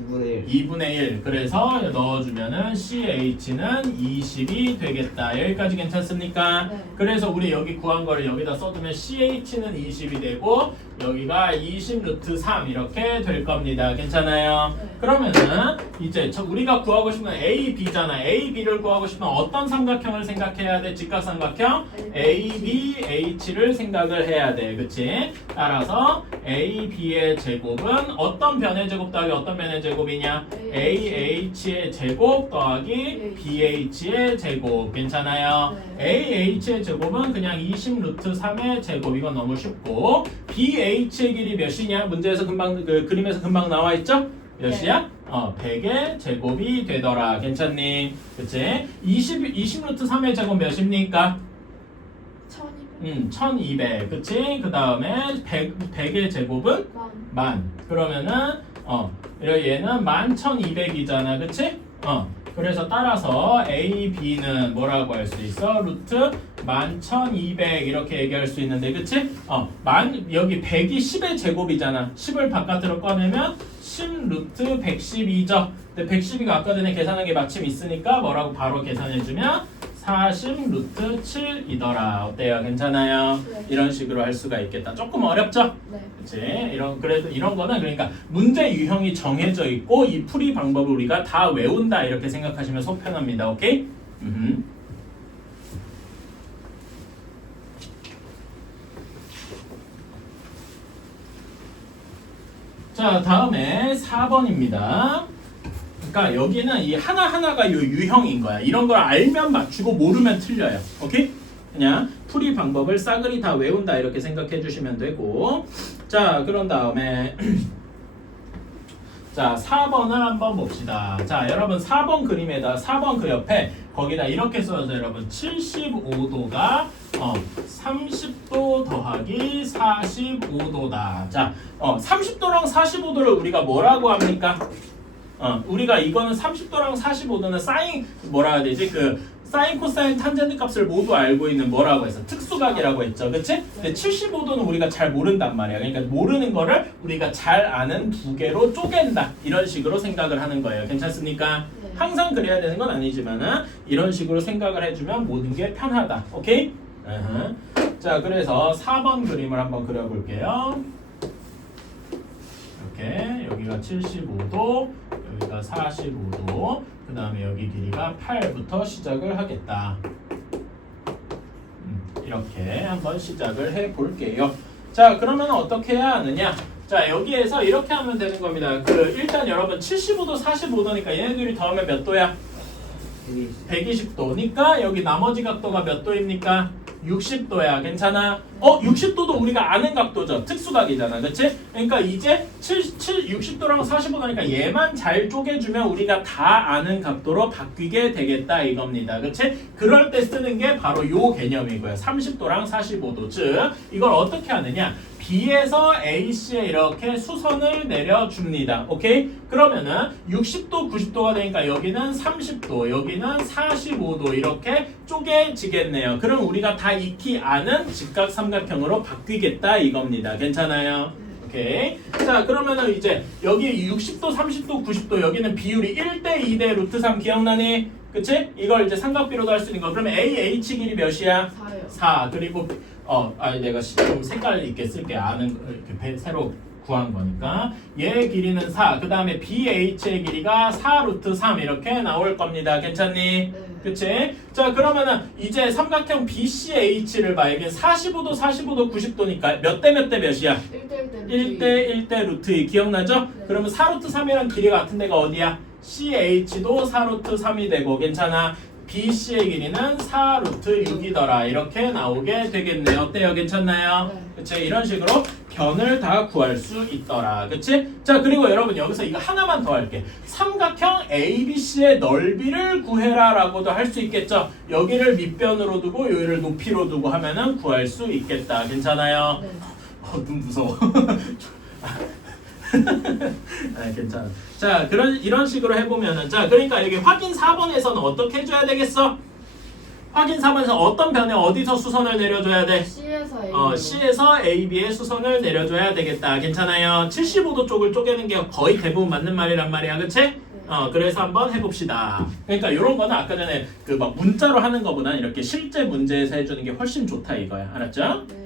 2분의 1. 그래서 넣어주면은 CH는 20이 되겠다. 여기까지 괜찮습니까? 네. 그래서 우리 여기 구한 거를 여기다 써두면 CH는 20이 되고 여기가 20 루트 3 이렇게 될 겁니다. 괜찮아요? 네. 그러면은 이제 우리가 구하고 싶은 A, B잖아. A, B를 구하고 싶으면 어떤 삼각형을 생각해야 돼? 직각삼각형 A, B, H를 생각을 해야 돼. 그치? 따라서 A, B의 제곱은 어떤 변의 제곱 더하기 어떤 변의 제곱이냐? A, H의 제곱 더하기 B, H의 제곱. 괜찮아요? A, H의 제곱은 그냥 20 루트 3의 제곱. 이건 너무 쉽고 B, H의 길이 몇이냐? 문제에서 금방 그 그림에서 금방 나와 있죠? 몇이야? 100의 제곱이 되더라. 괜찮니? 그치? 20 루트 3의 제곱 몇입니까? 1200. 1200. 그치? 그 다음에 100의 제곱은? 만. 그러면은 얘는 11,200이잖아. 그치? 그래서 따라서 A, B는 뭐라고 할 수 있어? 루트 11,200 이렇게 얘기할 수 있는데, 그치? 여기 100이 10의 제곱이잖아. 10을 바깥으로 꺼내면 10 루트 112죠. 근데 112가 아까 전에 계산한 게 마침 있으니까 뭐라고 바로 계산해주면 40 루트 7이더라. 어때요? 괜찮아요? 네. 이런 식으로 할 수가 있겠다. 조금 어렵죠? 네. 그치? 그래도 이런 거는 그러니까 문제 유형이 정해져 있고 이 풀이 방법을 우리가 다 외운다 이렇게 생각하시면 속 편합니다. 오케이? 자, 다음에 4번입니다. 그러니까 여기는 이 하나하나가 요 유형인 거야. 이런 걸 알면 맞추고 모르면 틀려요. 오케이? 그냥 풀이 방법을 싸그리 다 외운다 이렇게 생각해 주시면 되고, 자, 그런 다음에 자, 4번을 한번 봅시다. 자, 여러분 4번 그림에다 4번 그 옆에 거기다 이렇게 써서 여러분 75도가 30도 더하기 45도다. 자, 30도랑 45도를 우리가 뭐라고 합니까? 우리가 이거는 30도랑 45도는 사인 뭐라 해야 되지? 그 사인, 코사인, 탄젠트 값을 모두 알고 있는 뭐라고 해서 특수각이라고 했죠. 그치? 근데 75도는 우리가 잘 모른단 말이야. 그러니까 모르는 거를 우리가 잘 아는 두 개로 쪼갠다. 이런 식으로 생각을 하는 거예요. 괜찮습니까? 네. 항상 그래야 되는 건 아니지만은 이런 식으로 생각을 해주면 모든 게 편하다. 오케이? 자, 그래서 4번 그림을 한번 그려볼게요. 이렇게 여기가 75도, 여기가 45도, 그 다음에 여기 길이가 8부터 시작을 하겠다. 이렇게 한번 시작을 해볼게요. 자, 그러면 어떻게 해야 하느냐? 자, 여기에서 이렇게 하면 되는 겁니다. 일단 여러분 75도, 45도니까 얘네들이 더하면 몇 도야? 120도니까 여기 나머지 각도가 몇 도입니까? 60도야. 괜찮아? 60도도 우리가 아는 각도죠. 특수각이잖아. 그치? 그러니까 이제 60도랑 45도니까 얘만 잘 쪼개주면 우리가 다 아는 각도로 바뀌게 되겠다 이겁니다. 그치? 그럴 때 쓰는 게 바로 요 개념이고요. 30도랑 45도. 즉 이걸 어떻게 하느냐? B에서 AC에 이렇게 수선을 내려줍니다. 오케이? 그러면은 60도, 90도가 되니까 여기는 30도, 여기는 45도 이렇게 쪼개지겠네요. 그럼 우리가 다 익히 아는 직각 삼각형으로 바뀌겠다 이겁니다. 괜찮아요? 오케이. 자, 그러면은 이제 여기 60도, 30도, 90도 여기는 비율이 1대 2대 루트 3 기억나니? 그치? 이걸 이제 삼각비로도 할 수 있는 거. 그러면 AH 길이 몇이야? 4요. 4. 그리고 내가 좀 색깔 있게 쓸게. 아는 이렇게 새로 구한 거니까. 얘 길이는 4. 그 다음에 BH의 길이가 4 루트 3 이렇게 나올 겁니다. 괜찮니? 네. 그치? 자, 그러면은 이제 삼각형 BCH를 봐. 이게 45도, 45도, 90도니까 몇 대 몇 대 몇이야? 1대 1대 루트 2 기억나죠? 네. 그러면 4 루트 3이랑 길이가 같은 데가 어디야? CH도 4 루트 3이 되고 괜찮아? BC의 길이는 4 루트 6이더라. 이렇게 나오게 되겠네요. 어때요? 괜찮나요? 네. 그치? 이런 식으로 변을 다 구할 수 있더라. 그치? 자, 그리고 여러분 여기서 이거 하나만 더 할게. 삼각형 ABC의 넓이를 구해라 라고도 할 수 있겠죠? 여기를 밑변으로 두고 여기를 높이로 두고 하면은 구할 수 있겠다. 괜찮아요? 네. 눈 무서워. 괜찮아. 자, 이런 식으로 해보면은, 자, 그러니까 여기 확인 4번에서는 어떻게 해줘야 되겠어? 확인 4번에서 어떤 변에 어디서 수선을 내려줘야 돼? C에서 A. C에서 AB의 수선을 내려줘야 되겠다. 괜찮아요? 75도 쪽을 쪼개는 게 거의 대부분 맞는 말이란 말이야. 그치? 그래서 한번 해봅시다. 그러니까 이런 거는 아까 전에 그 막 문자로 하는 거보다는 이렇게 실제 문제에서 해주는 게 훨씬 좋다 이거야. 알았죠? 네.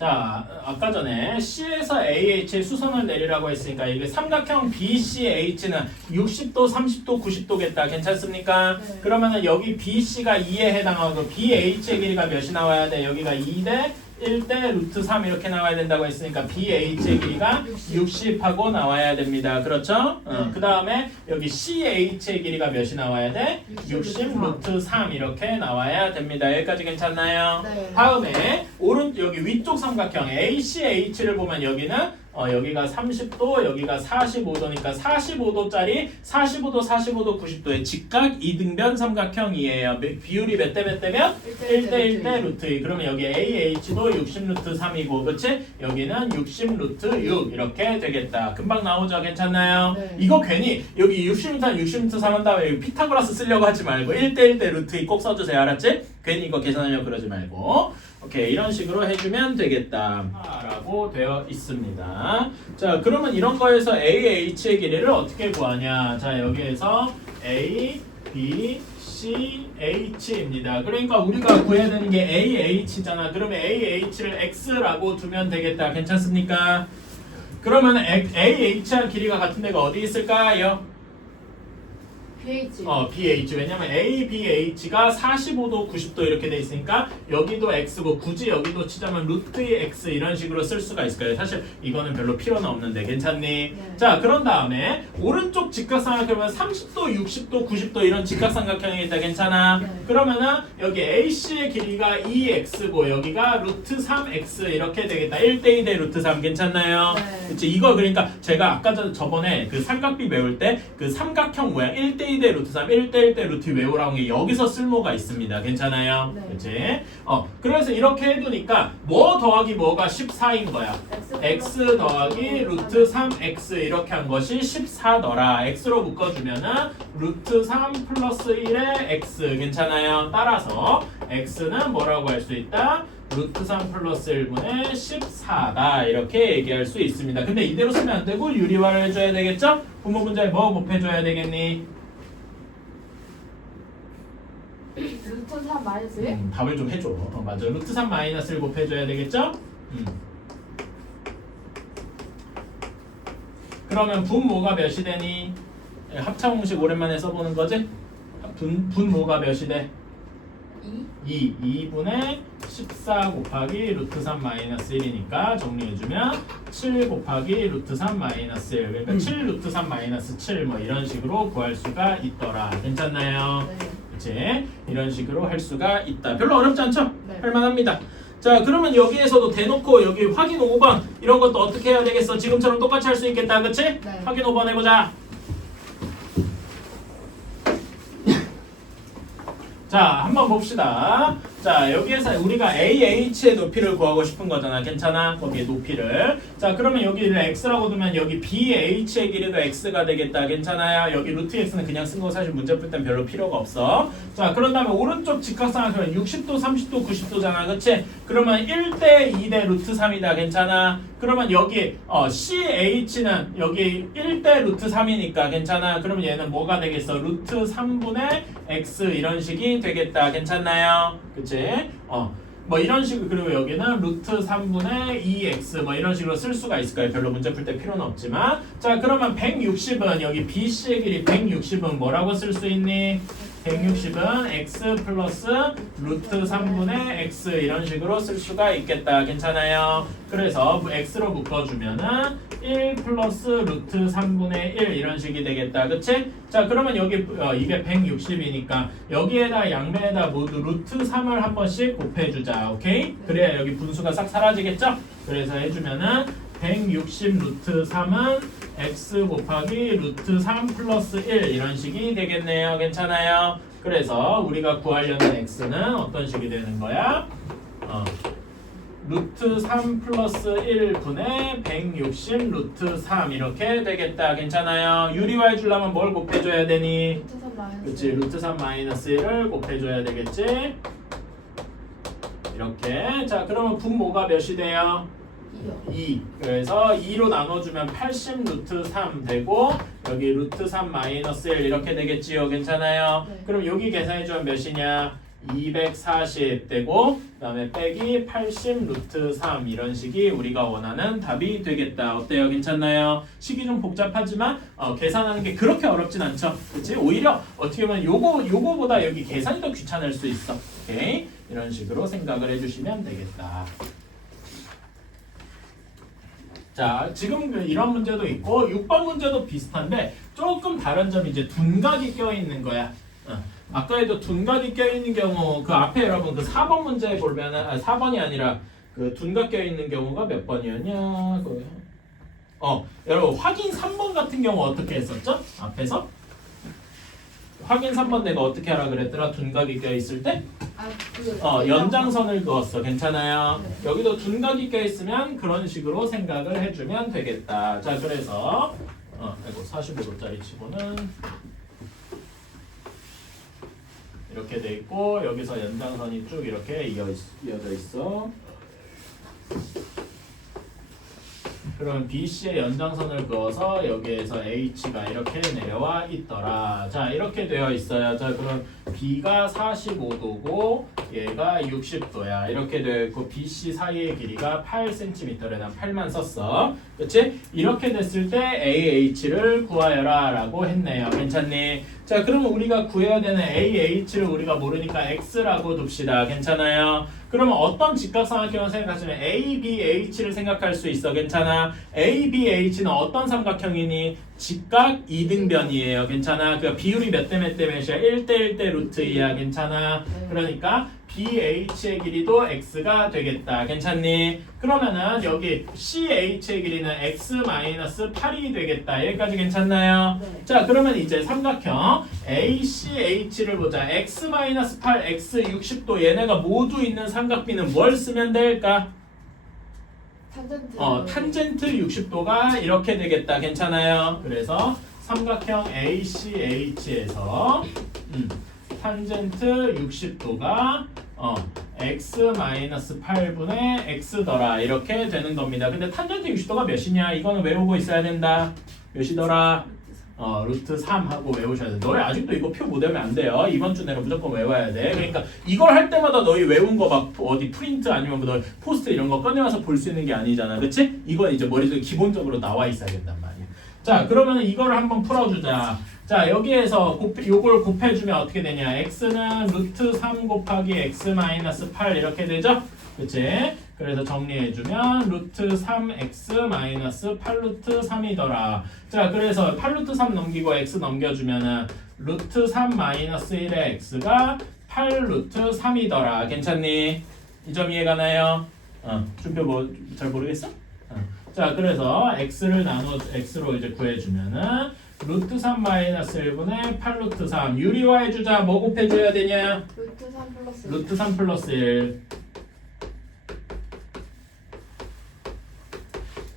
자, 아까 전에 C에서 AH의 수선을 내리라고 했으니까 이게 삼각형 BCH는 60도, 30도, 90도겠다. 괜찮습니까? 네. 그러면은 여기 BC가 2에 해당하고 BH의 길이가 몇이 나와야 돼? 여기가 2대 1대 루트 3 이렇게 나와야 된다고 했으니까 BH의 길이가 60하고 나와야 됩니다. 그렇죠? 그 다음에 여기 CH의 길이가 몇이 나와야 돼? 60 루트 3 이렇게 나와야 됩니다. 여기까지 괜찮나요? 네. 다음에 여기 위쪽 삼각형 ACH를 보면 여기는 여기가 30도, 여기가 45도니까 45도짜리 45도, 45도, 90도의 직각 이등변 삼각형이에요. 비율이 몇 대 몇 대면? 1대 1대 루트 2. 그러면 여기 AH도 60 루트 3이고, 그렇지? 여기는 60 루트 6 이렇게 되겠다. 금방 나오죠? 괜찮나요? 네. 이거 괜히 여기 60 루트 3, 60 루트 3 한 다음에 여기 피타고라스 쓰려고 하지 말고 1대 1대 루트 2 꼭 써주세요. 알았지? 괜히 이거 계산하려고 그러지 말고. 오케이, 이런 식으로 해주면 되겠다 라고 되어 있습니다. 자, 그러면 이런 거에서 AH의 길이를 어떻게 구하냐. 자, 여기에서 A, B, C, H입니다. 그러니까 우리가 구해야 되는 게 AH잖아. 그러면 AH를 X라고 두면 되겠다. 괜찮습니까? 그러면 AH와 길이가 같은 데가 어디 있을까요? BH. BH. 왜냐면 A, BH가 45도, 90도 이렇게 돼 있으니까 여기도 X고 굳이 여기도 치자면 루트의 X 이런 식으로 쓸 수가 있을 거예요. 사실 이거는 별로 필요는 없는데 괜찮니? 네. 자, 그런 다음에 오른쪽 직각삼각형은 30도, 60도, 90도 이런 직각삼각형이 있다. 괜찮아? 네. 그러면은 여기 AC의 길이가 2X고 여기가 루트 3X 이렇게 되겠다. 1대2 대 루트 3 괜찮나요? 네. 그치? 이거 그러니까 제가 아까 저번에 그 삼각비 외울 때 그 삼각형 모양 1대2 대 루트 3, 1대1 대 루트 외우라는 게 여기서 쓸모가 있습니다. 괜찮아요? 네. 그치? 그래서 이렇게 해두니까 뭐 더하기 뭐가 14인 거야. X 더하기 루트 3X 이렇게 한 것이 14더라. X로 묶어주면은 루트 3 플러스 1의 X 괜찮아요? 따라서 X는 뭐라고 할 수 있다? 루트 3 플러스 1분의 14다 이렇게 얘기할 수 있습니다. 근데 이대로 쓰면 안 되고 유리화를 해줘야 되겠죠? 부모 문제에 뭐 곱해줘야 되겠니? 루트 3 마이너스 1? 답을 좀 해줘. 맞아. 루트 3 마이너스 1 곱해줘야 되겠죠? 그러면 분모가 몇이 되니? 합차 공식 오랜만에 써보는 거지? 분모가 몇이 돼? 2? 2분의 14 곱하기 루트 3 마이너스 1이니까 정리해주면 7 곱하기 루트 3 마이너스 1 그러니까 7 루트 3 마이너스 7 뭐 이런 식으로 구할 수가 있더라. 괜찮나요? 네. 그치? 이런 식으로 할 수가 있다. 별로 어렵지 않죠? 네. 할만합니다. 자, 그러면 여기에서도 대놓고 여기 확인 5번 이런 것도 어떻게 해야 되겠어? 지금처럼 똑같이 할 수 있겠다. 그치? 네. 확인 5번 해보자. 자, 한번 봅시다. 자, 여기에서 우리가 AH의 높이를 구하고 싶은 거잖아. 괜찮아? 거기에 높이를. 자, 그러면 여기를 X라고 두면 여기 BH의 길이도 X가 되겠다. 괜찮아요? 여기 루트 X는 그냥 쓴 거 사실 문제 풀 땐 별로 필요가 없어. 자, 그런 다음에 오른쪽 직각삼각형은 60도, 30도, 90도잖아. 그치? 그러면 1대 2대 루트 3이다. 괜찮아? 그러면 여기 CH는 여기 1대 루트 3이니까 괜찮아? 그러면 얘는 뭐가 되겠어? 루트 3분의 X 이런 식이 되겠다. 괜찮나요? 그치? 뭐 이런 식으로 그리고 여기는 루트 3분의 2x 뭐 이런 식으로 쓸 수가 있을 거예요. 별로 문제 풀 때 필요는 없지만 자 그러면 160은 여기 BC의 길이 160은 뭐라고 쓸 수 있니? 160은 x 플러스 루트 3분의 x 이런 식으로 쓸 수가 있겠다. 괜찮아요? 그래서 x로 묶어주면은 1 플러스 루트 3분의 1 이런 식이 되겠다. 그치? 자 그러면 여기 이게 160이니까 여기에다 양면에다 모두 루트 3을 한 번씩 곱해주자. 오케이? 그래야 여기 분수가 싹 사라지겠죠? 그래서 해주면은 160 루트 3은 x 곱하기 루트 3 플러스 1 이런 식이 되겠네요. 괜찮아요? 그래서 우리가 구하려는 x는 어떤 식이 되는 거야? 루트 3 플러스 1분의 160 루트 3 이렇게 되겠다. 괜찮아요? 유리화 해주려면 뭘 곱해줘야 되니? 루트 3 마이너스 그치, 루트 3 마이너스 1을 곱해줘야 되겠지? 이렇게. 자, 그러면 분모가 몇이 돼요? 2요. 2. 그래서 2로 나눠주면 80 루트 3 되고 여기 루트 3 마이너스 1 이렇게 되겠지요. 괜찮아요? 네. 그럼 여기 계산해주면 몇이냐? 240 되고 그 다음에 빼기 80 루트 3 이런 식이 우리가 원하는 답이 되겠다. 어때요? 괜찮나요? 식이 좀 복잡하지만 계산하는 게 그렇게 어렵진 않죠. 그치? 오히려 어떻게 보면 요거보다 여기 계산이 더 귀찮을 수 있어. 오케이? 이런 식으로 생각을 해주시면 되겠다. 자, 지금 이런 문제도 있고 6번 문제도 비슷한데 조금 다른 점이 이제 둔각이 껴있는 거야. 아까에도 둔각이 껴있는 경우 그 앞에 여러분 그 4번 문제 보면은 4번이 아니라 그 둔각 껴있는 경우가 몇 번이었냐? 여러분 확인 3번 같은 경우 어떻게 했었죠? 앞에서 확인 3번 내가 어떻게 하라 그랬더라? 둔각이 껴있을 때? 연장선을 그었어. 괜찮아요? 네. 여기도 둔각이 껴있으면 그런 식으로 생각을 해주면 되겠다. 자, 그래서 45도짜리 치고는 이렇게 돼 있고 여기서 연장선이 쭉 이렇게 이어져 있어. 그럼 BC의 연장선을 그어서 여기에서 H가 이렇게 내려와 있더라. 자, 이렇게 되어 있어요. 자, 그럼 B가 45도고 얘가 60도야. 이렇게 되어 있고 BC 사이의 길이가 8cm래. 난 8만 썼어. 그치? 이렇게 됐을 때 AH를 구하여라 라고 했네요. 괜찮니? 자, 그러면 우리가 구해야 되는 AH를 우리가 모르니까 X라고 둡시다. 괜찮아요? 그러면 어떤 직각삼각형을 생각하시면 ABH를 생각할 수 있어. 괜찮아? ABH는 어떤 삼각형이니? 직각 이등변이에요. 괜찮아? 그 비율이 몇 대 몇 대 몇이야? 1대 1대 루트 2야. 괜찮아? 그러니까 BH의 길이도 X가 되겠다. 괜찮니? 그러면은 여기 CH의 길이는 X-8이 되겠다. 여기까지 괜찮나요? 네. 자, 그러면 이제 삼각형 ACH를 보자. X-8, X 60도 얘네가 모두 있는 삼각비는 뭘 쓰면 될까? 탄젠트 60도가 이렇게 되겠다. 괜찮아요? 그래서 삼각형 ACH에서 탄젠트 60도가 x-8분의 x더라. 이렇게 되는 겁니다. 근데 탄젠트 60도가 몇이냐? 이거는 외우고 있어야 된다. 몇이더라? 루트 3 하고 외우셔야 돼. 너희 아직도 이거 표 못 외우면 안 돼요. 이번 주 내로 무조건 외워야 돼. 그러니까 이걸 할 때마다 너희 외운 거 막 어디 프린트 아니면 뭐 너희 포스트 이런 거 꺼내와서 볼 수 있는 게 아니잖아. 그치? 이건 이제 머릿속에 기본적으로 나와 있어야 된단 말이야. 자, 그러면 이거를 한번 풀어주자. 자, 여기에서 요걸 곱해주면 어떻게 되냐? x는 루트 3 곱하기 x-8 이렇게 되죠? 그치? 그래서 정리해주면 루트 3x-8 루트 3이더라. 자, 그래서 8 루트 3 넘기고 x 넘겨주면은 루트 3-1의 x가 8 루트 3이더라. 괜찮니? 이 점 이해가 나요? 준표 뭐 잘 모르겠어? 자, 그래서 x로 이제 구해주면은 루트 3-1분의 8 루트 3 유리화해주자. 뭐 곱해줘야 되냐? 루트 3 플러스 1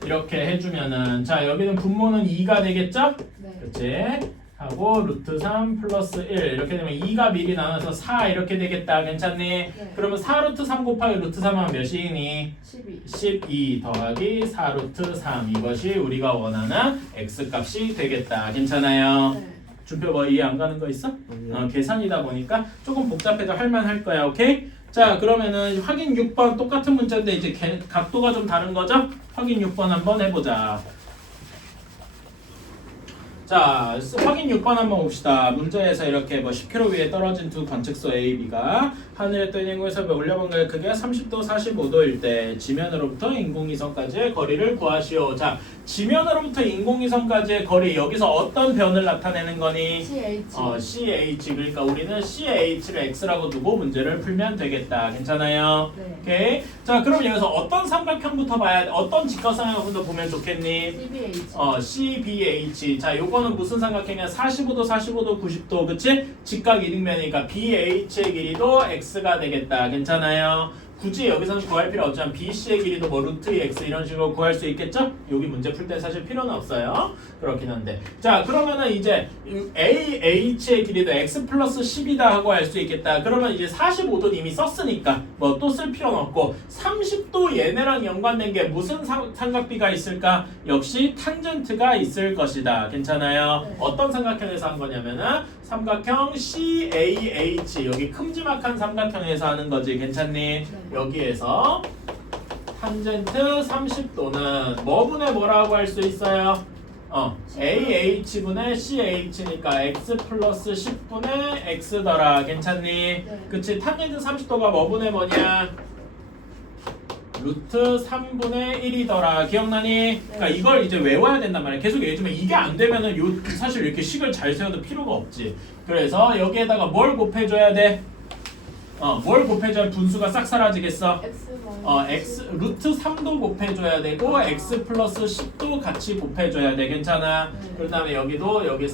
이렇게 해주면은 자, 여기는 분모는 2가 되겠죠? 네. 그치? 하고 루트 3 플러스 1 이렇게 되면 2가 미리 나눠서 4 이렇게 되겠다. 괜찮니? 네. 그러면 4 루트 3 곱하기 루트 3 하면 몇이니? 12. 12 더하기 4 루트 3 이것이 우리가 원하는 x값이 되겠다. 괜찮아요? 네. 준표 뭐 이해 안 가는 거 있어? 계산이다 보니까 조금 복잡해도 할만할 거야. 오케이? 자, 그러면은 확인 6번 똑같은 문제인데 이제 각도가 좀 다른 거죠? 확인 6번 한번 해보자. 자, 확인 6번 한번 봅시다. 문제에서 이렇게 뭐 10km 위에 떨어진 두 관측소 A, B가 하늘에 떠 있는 곳에서 올려본 거의 크기가 30도, 45도일 때 지면으로부터 인공위성까지의 거리를 구하시오. 자, 지면으로부터 인공위성까지의 거리 여기서 어떤 변을 나타내는 거니? CH. 그러니까 우리는 CH를 X라고 두고 문제를 풀면 되겠다. 괜찮아요? 네. 오케이. 자, 그럼 여기서 어떤 삼각형부터 봐야 돼? 어떤 직각삼각형부터 보면 좋겠니? CBH. 자, 요거는 무슨 삼각형이야? 45도, 90도. 그치? 직각 이등변이니까 BH의 길이도 X가 되겠다. 괜찮아요? 굳이 여기서는 구할 필요 없지만 BC의 길이도 뭐 루트 2x 이런 식으로 구할 수 있겠죠? 여기 문제 풀 때 사실 필요는 없어요. 그렇긴 한데. 자, 그러면은 이제 AH의 길이도 x 플러스 10이다 하고 할 수 있겠다. 그러면 이제 45도 이미 썼으니까 뭐 또 쓸 필요는 없고 30도 얘네랑 연관된 게 무슨 삼각비가 있을까? 역시 탄젠트가 있을 것이다. 괜찮아요? 네. 어떤 삼각형에서 한 거냐면은 삼각형 CAH 여기 큼지막한 삼각형에서 하는 거지. 괜찮니? 여기에서 탄젠트 30도는 뭐분의 뭐라고 할 수 있어요? AH분의 CH니까 x 플러스 10분의 x더라. 괜찮니? 네. 그치? 탄젠트 30도가 뭐분의 뭐냐? 루트 3분의 1이더라. 기억나니? 그러니까 이걸 이제 외워야 된단 말이야. 계속 얘기하지만 이게 안 되면은 사실 이렇게 식을 잘 세워도 필요가 없지. 그래서 여기에다가 뭘 곱해줘야 돼? 뭘 곱해줘야 분수가 싹 사라지겠어? x 루트 3도 곱해줘야 되고 x 플러스 10도 같이 곱해줘야 돼. 괜찮아? 그 다음에 여기도 여기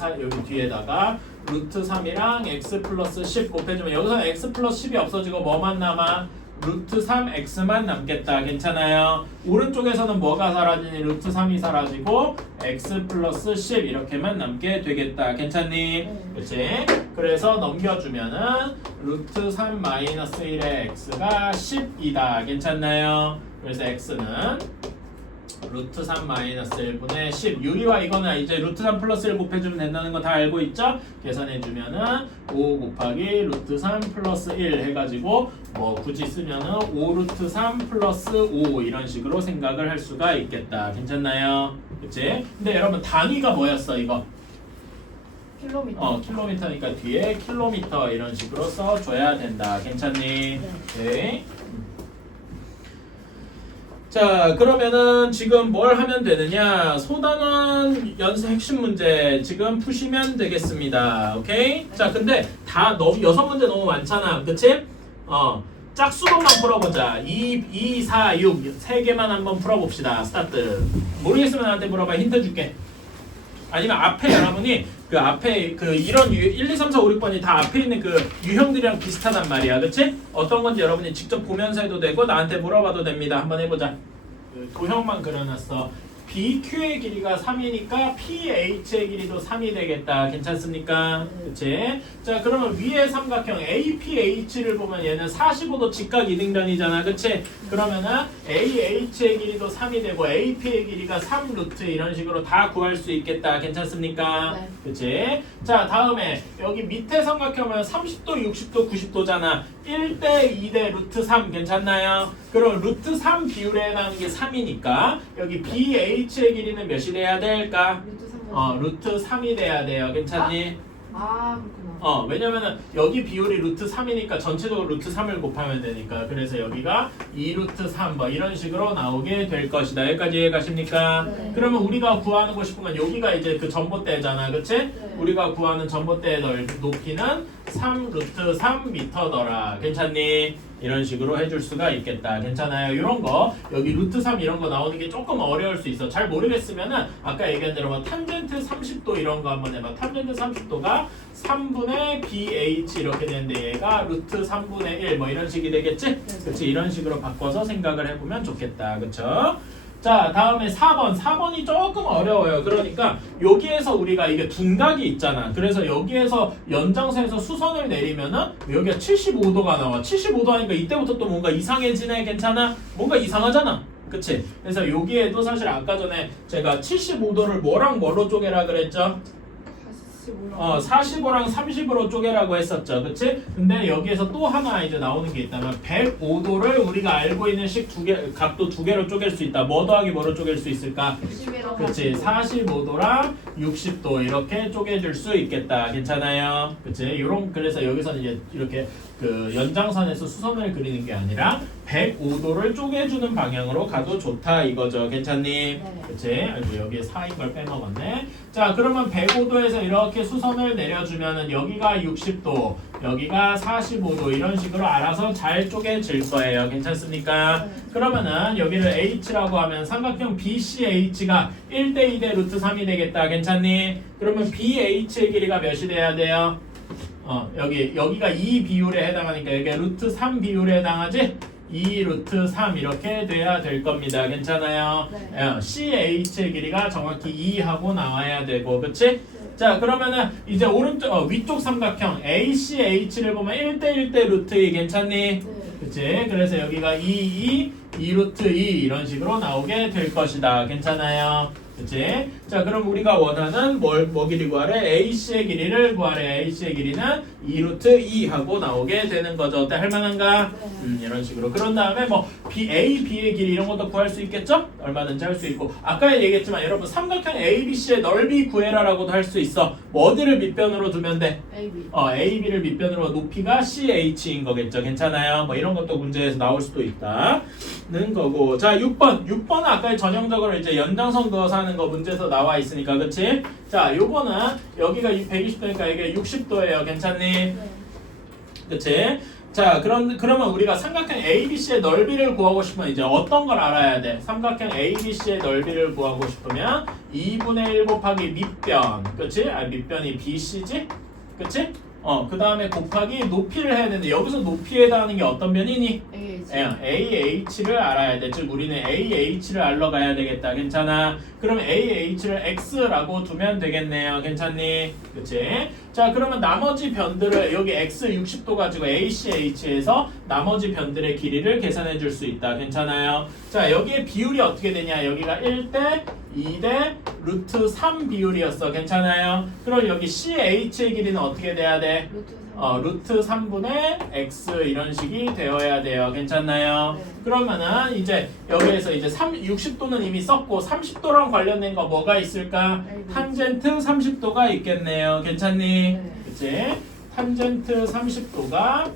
뒤에다가 루트 3이랑 x 플러스 10 곱해주면 여기서 x 플러스 10이 없어지고 뭐만 남아? 루트 3x만 남겠다. 괜찮아요? 오른쪽에서는 뭐가 사라지니? 루트 3이 사라지고 x 플러스 10 이렇게만 남게 되겠다. 괜찮니? 그치? 그래서 넘겨주면은 루트 3 마이너스 1의 x가 10이다. 괜찮나요? 그래서 x는 루트 3 마이너스 1분의 10 유리와 이거는 이제 루트 3 플러스 1 곱해주면 된다는 거 다 알고 있죠? 계산해주면은 5 곱하기 루트 3 플러스 1 해가지고 뭐 굳이 쓰면은 5 루트 3 플러스 5 이런 식으로 생각을 할 수가 있겠다. 괜찮나요? 그치? 근데 여러분 단위가 뭐였어 이거? 킬로미터. 킬로미터니까 뒤에 킬로미터 이런 식으로 써줘야 된다. 괜찮니? 네. 자, 그러면은 지금 뭘 하면 되느냐? 소단원 연습 핵심 문제 지금 푸시면 되겠습니다. 오케이? 자, 근데 다 너무 6문제 너무 많잖아. 그치? 짝수로만 풀어보자. 2, 4, 6 3개만 한번 풀어봅시다. 스타트. 모르겠으면 나한테 물어봐. 힌트 줄게. 아니면 앞에 여러분이 그 앞에 그 이런 1, 2, 3, 4, 5, 6번이 다 앞에 있는 그 유형들이랑 비슷하단 말이야. 그치? 어떤 건지 여러분이 직접 보면서 해도 되고 나한테 물어봐도 됩니다. 한번 해보자. 그 도형만 그려놨어. BQ의 길이가 3이니까 PH의 길이도 3이 되겠다. 괜찮습니까? 그치? 자, 그러면 위에 삼각형 APH를 보면 얘는 45도 직각 이등변이잖아. 그치? 그러면은 AH의 길이도 3이 되고 AP의 길이가 3 루트 이런 식으로 다 구할 수 있겠다. 괜찮습니까? 네. 그치? 자, 다음에 여기 밑에 삼각형은 30도, 60도, 90도잖아. 1대 2대 루트 3 괜찮나요? 그럼 루트 3 비율에 해당하는 게 3이니까 여기 BH의 길이는 몇이 돼야 될까? 루트 3이 돼야 돼요. 괜찮니? 그렇구나. 왜냐면은 여기 비율이 루트 3이니까 전체적으로 루트 3을 곱하면 되니까. 그래서 여기가 2 루트 3 뭐 이런 식으로 나오게 될 것이다. 여기까지 이해가십니까? 네. 그러면 우리가 구하고 싶은 건 여기가 이제 그 전봇대잖아. 그치? 네. 우리가 구하는 전봇대의 높이는 3 루트 3 미터더라. 괜찮니? 이런 식으로 해줄 수가 있겠다. 괜찮아요? 이런 거 여기 루트 3 이런 거 나오는 게 조금 어려울 수 있어. 잘 모르겠으면은 아까 얘기한 대로 뭐 탄젠트 30도 이런 거 한번 해봐. 탄젠트 30도가 3분의 BH 이렇게 되는데 얘가 루트 3분의 1 뭐 이런 식이 되겠지? 그치? 이런 식으로 바꿔서 생각을 해보면 좋겠다. 그쵸? 자, 다음에 4번. 4번이 조금 어려워요. 그러니까 여기에서 우리가 이게 둔각이 있잖아. 그래서 여기에서 연장선에서 수선을 내리면은 여기가 75도가 나와. 75도 하니까 이때부터 또 뭔가 이상해지네. 괜찮아? 뭔가 이상하잖아. 그치? 그래서 여기에도 사실 아까 전에 제가 75도를 뭐랑 뭐로 쪼개라 그랬죠? 45랑 30으로 쪼개라고 했었죠. 그치? 근데 여기에서 또 하나 이제 나오는 게 있다면 105도를 우리가 알고 있는 각도 두 개로 쪼갤 수 있다. 뭐 더하기 뭐로 쪼갤 수 있을까? 그치? 45도랑 60도 이렇게 쪼개줄 수 있겠다. 괜찮아요? 그치? 그래서 여기서는 이제 이렇게 그 연장선에서 수선을 그리는 게 아니라 105도를 쪼개주는 방향으로 가도 좋다 이거죠. 괜찮니? 네. 그치? 아이고 여기에 4인 걸 빼먹었네. 자, 그러면 105도에서 이렇게 수선을 내려주면은 여기가 60도, 여기가 45도 이런 식으로 알아서 잘 쪼개질 거예요. 괜찮습니까? 네. 그러면은 여기를 H라고 하면 삼각형 BCH가 1대 2대 루트 3이 되겠다. 괜찮니? 그러면 BH의 길이가 몇이 돼야 돼요? 여기가 2 비율에 해당하니까 여기가 루트 3 비율에 해당하지? 2 루트 3 이렇게 돼야 될 겁니다. 괜찮아요? 네. CH의 길이가 정확히 2하고 나와야 되고, 그치? 자, 그러면은 이제 오른쪽 위쪽 삼각형 ACH를 보면 1대1대 루트 2 괜찮니? 네. 그치? 그래서 여기가 2 루트 2 이런 식으로 나오게 될 것이다. 괜찮아요? 그치? 자, 그럼 우리가 원하는 뭐 길이 구하래? AC의 길이를 구하래. AC의 길이는 2 루트 2 하고 나오게 되는 거죠. 어때? 할만한가? 네. 이런 식으로. 그런 다음에 뭐 A, B의 길이 이런 것도 구할 수 있겠죠? 얼마든지 할 수 있고. 아까 얘기했지만 여러분 삼각형 ABC의 넓이 구해라라고도 할 수 있어. 뭐 어디를 밑변으로 두면 돼? AB. AB를 밑변으로 높이가 CH인 거겠죠. 괜찮아요? 뭐 이런 것도 문제에서 나올 수도 있다는 거고. 자, 6번. 6번은 아까 전형적으로 이제 연장선 그어서 하는 거 문제에서 나와 있으니까, 그치? 자, 요거는 여기가 120도니까 이게 60도예요. 괜찮니? 네. 그치? 자, 그러면 우리가 삼각형 ABC의 넓이를 구하고 싶으면 이제 어떤 걸 알아야 돼? 삼각형 ABC의 넓이를 구하고 싶으면 2분의 1 곱하기 밑변. 그치? 밑변이 BC지? 그치? 그 다음에 곱하기 높이를 해야 되는데 여기서 높이에 해당하는 게 어떤 변이니? AH를 알아야 돼. 즉 우리는 AH를 알러 가야 되겠다. 괜찮아? 그럼 AH를 X라고 두면 되겠네요. 괜찮니? 그치? 자, 그러면 나머지 변들을 여기 X 60도 가지고 ACH에서 나머지 변들의 길이를 계산해 줄 수 있다. 괜찮아요? 자, 여기에 비율이 어떻게 되냐? 여기가 1대 2대 루트 3 비율이었어. 괜찮아요? 그럼 여기 CH의 길이는 어떻게 돼야 돼? 루트 3분의 X 이런 식이 되어야 돼요. 괜찮나요? 네. 그러면은 이제 여기에서 이제 60도는 이미 썼고 30도랑 관련된 거 뭐가 있을까? 탄젠트 30도가 있겠네요. 괜찮니? 네. 그치? 탄젠트 30도가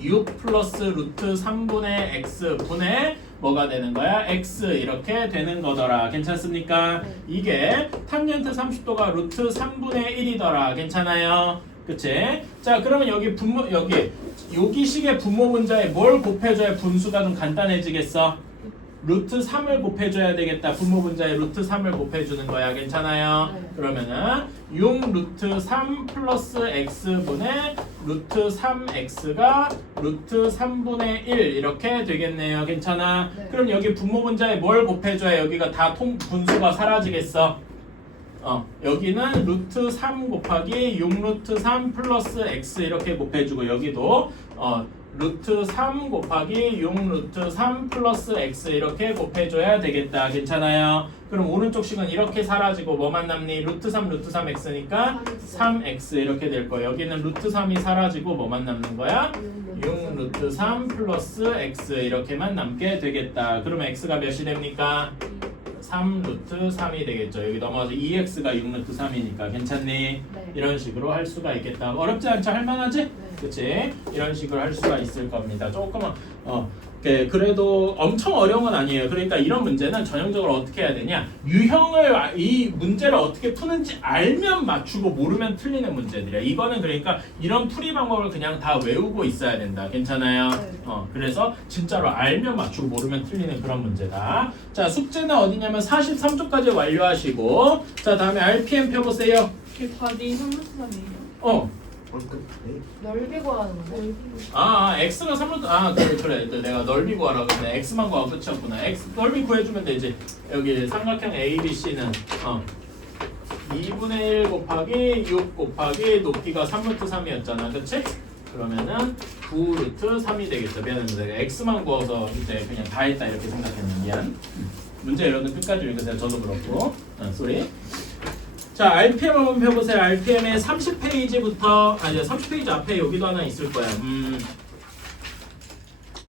6 플러스 루트 3분의 X 분의 뭐가 되는 거야? X 이렇게 되는 거더라. 괜찮습니까? 네. 이게 탄젠트 30도가 루트 3분의 1이더라. 괜찮아요? 그치? 자, 그러면 여기 식의 분모 분자에 뭘 곱해줘야 분수가 좀 간단해지겠어? 루트 3을 곱해줘야 되겠다. 분모 분자에 루트 3을 곱해주는 거야. 괜찮아요? 네. 그러면은 6 루트 3 플러스 x분의 루트 3x가 루트 3분의 1 이렇게 되겠네요. 괜찮아? 네. 그럼 여기 분모 분자에 뭘 곱해줘야 여기가 다 분수가 사라지겠어? 여기는 루트 3 곱하기 6 루트 3 플러스 x 이렇게 곱해주고 여기도 루트 3 곱하기 6 루트 3 플러스 x 이렇게 곱해줘야 되겠다. 괜찮아요? 그럼 오른쪽 식은 이렇게 사라지고 뭐만 남니? 루트 3 루트 3 x니까 3x 이렇게 될 거예요. 여기는 루트 3이 사라지고 뭐만 남는 거야? 6 루트 3 플러스 x 이렇게만 남게 되겠다. 그러면 x가 몇이 됩니까? 3 루트 3이 되겠죠. 여기 넘어가서 2x가 6 루트 3이니까 괜찮니? 네. 이런 식으로 할 수가 있겠다. 어렵지 않죠? 할만하지? 네. 그치? 이런 식으로 할 수가 있을 겁니다. 조금은 그래도 엄청 어려운 건 아니에요. 그러니까 이런 문제는 전형적으로 어떻게 해야 되냐? 이 문제를 어떻게 푸는지 알면 맞추고 모르면 틀리는 문제들이야. 이거는 그러니까 이런 풀이 방법을 그냥 다 외우고 있어야 된다. 괜찮아요? 네. 그래서 진짜로 알면 맞추고 모르면 틀리는 그런 문제다. 자, 숙제는 어디냐면 43쪽까지 완료하시고 자, 다음에 RPM 펴보세요. 이게 답이 3루트3이에요. 넓이 구하는 건데? x가 3루트 그래 내가 넓이 구하라고 했는데 x만 구하고 끝이었구나. x 넓이 구해주면 되지. 여기 삼각형 ABC는 2분의 1 곱하기 6 곱하기 높이가 3루트 3이었잖아. 그치? 그러면은 9루트 3이 되겠죠. 미안합니다. 내가 x만 구워서 이제 그냥 다 했다 이렇게 생각했는데 미안. 문제 여러분 끝까지 읽으세요. 저도 그렇고. 쏘리. 자, RPM 한번 펴보세요. RPM의 30페이지부터 30페이지 앞에 여기도 하나 있을 거야.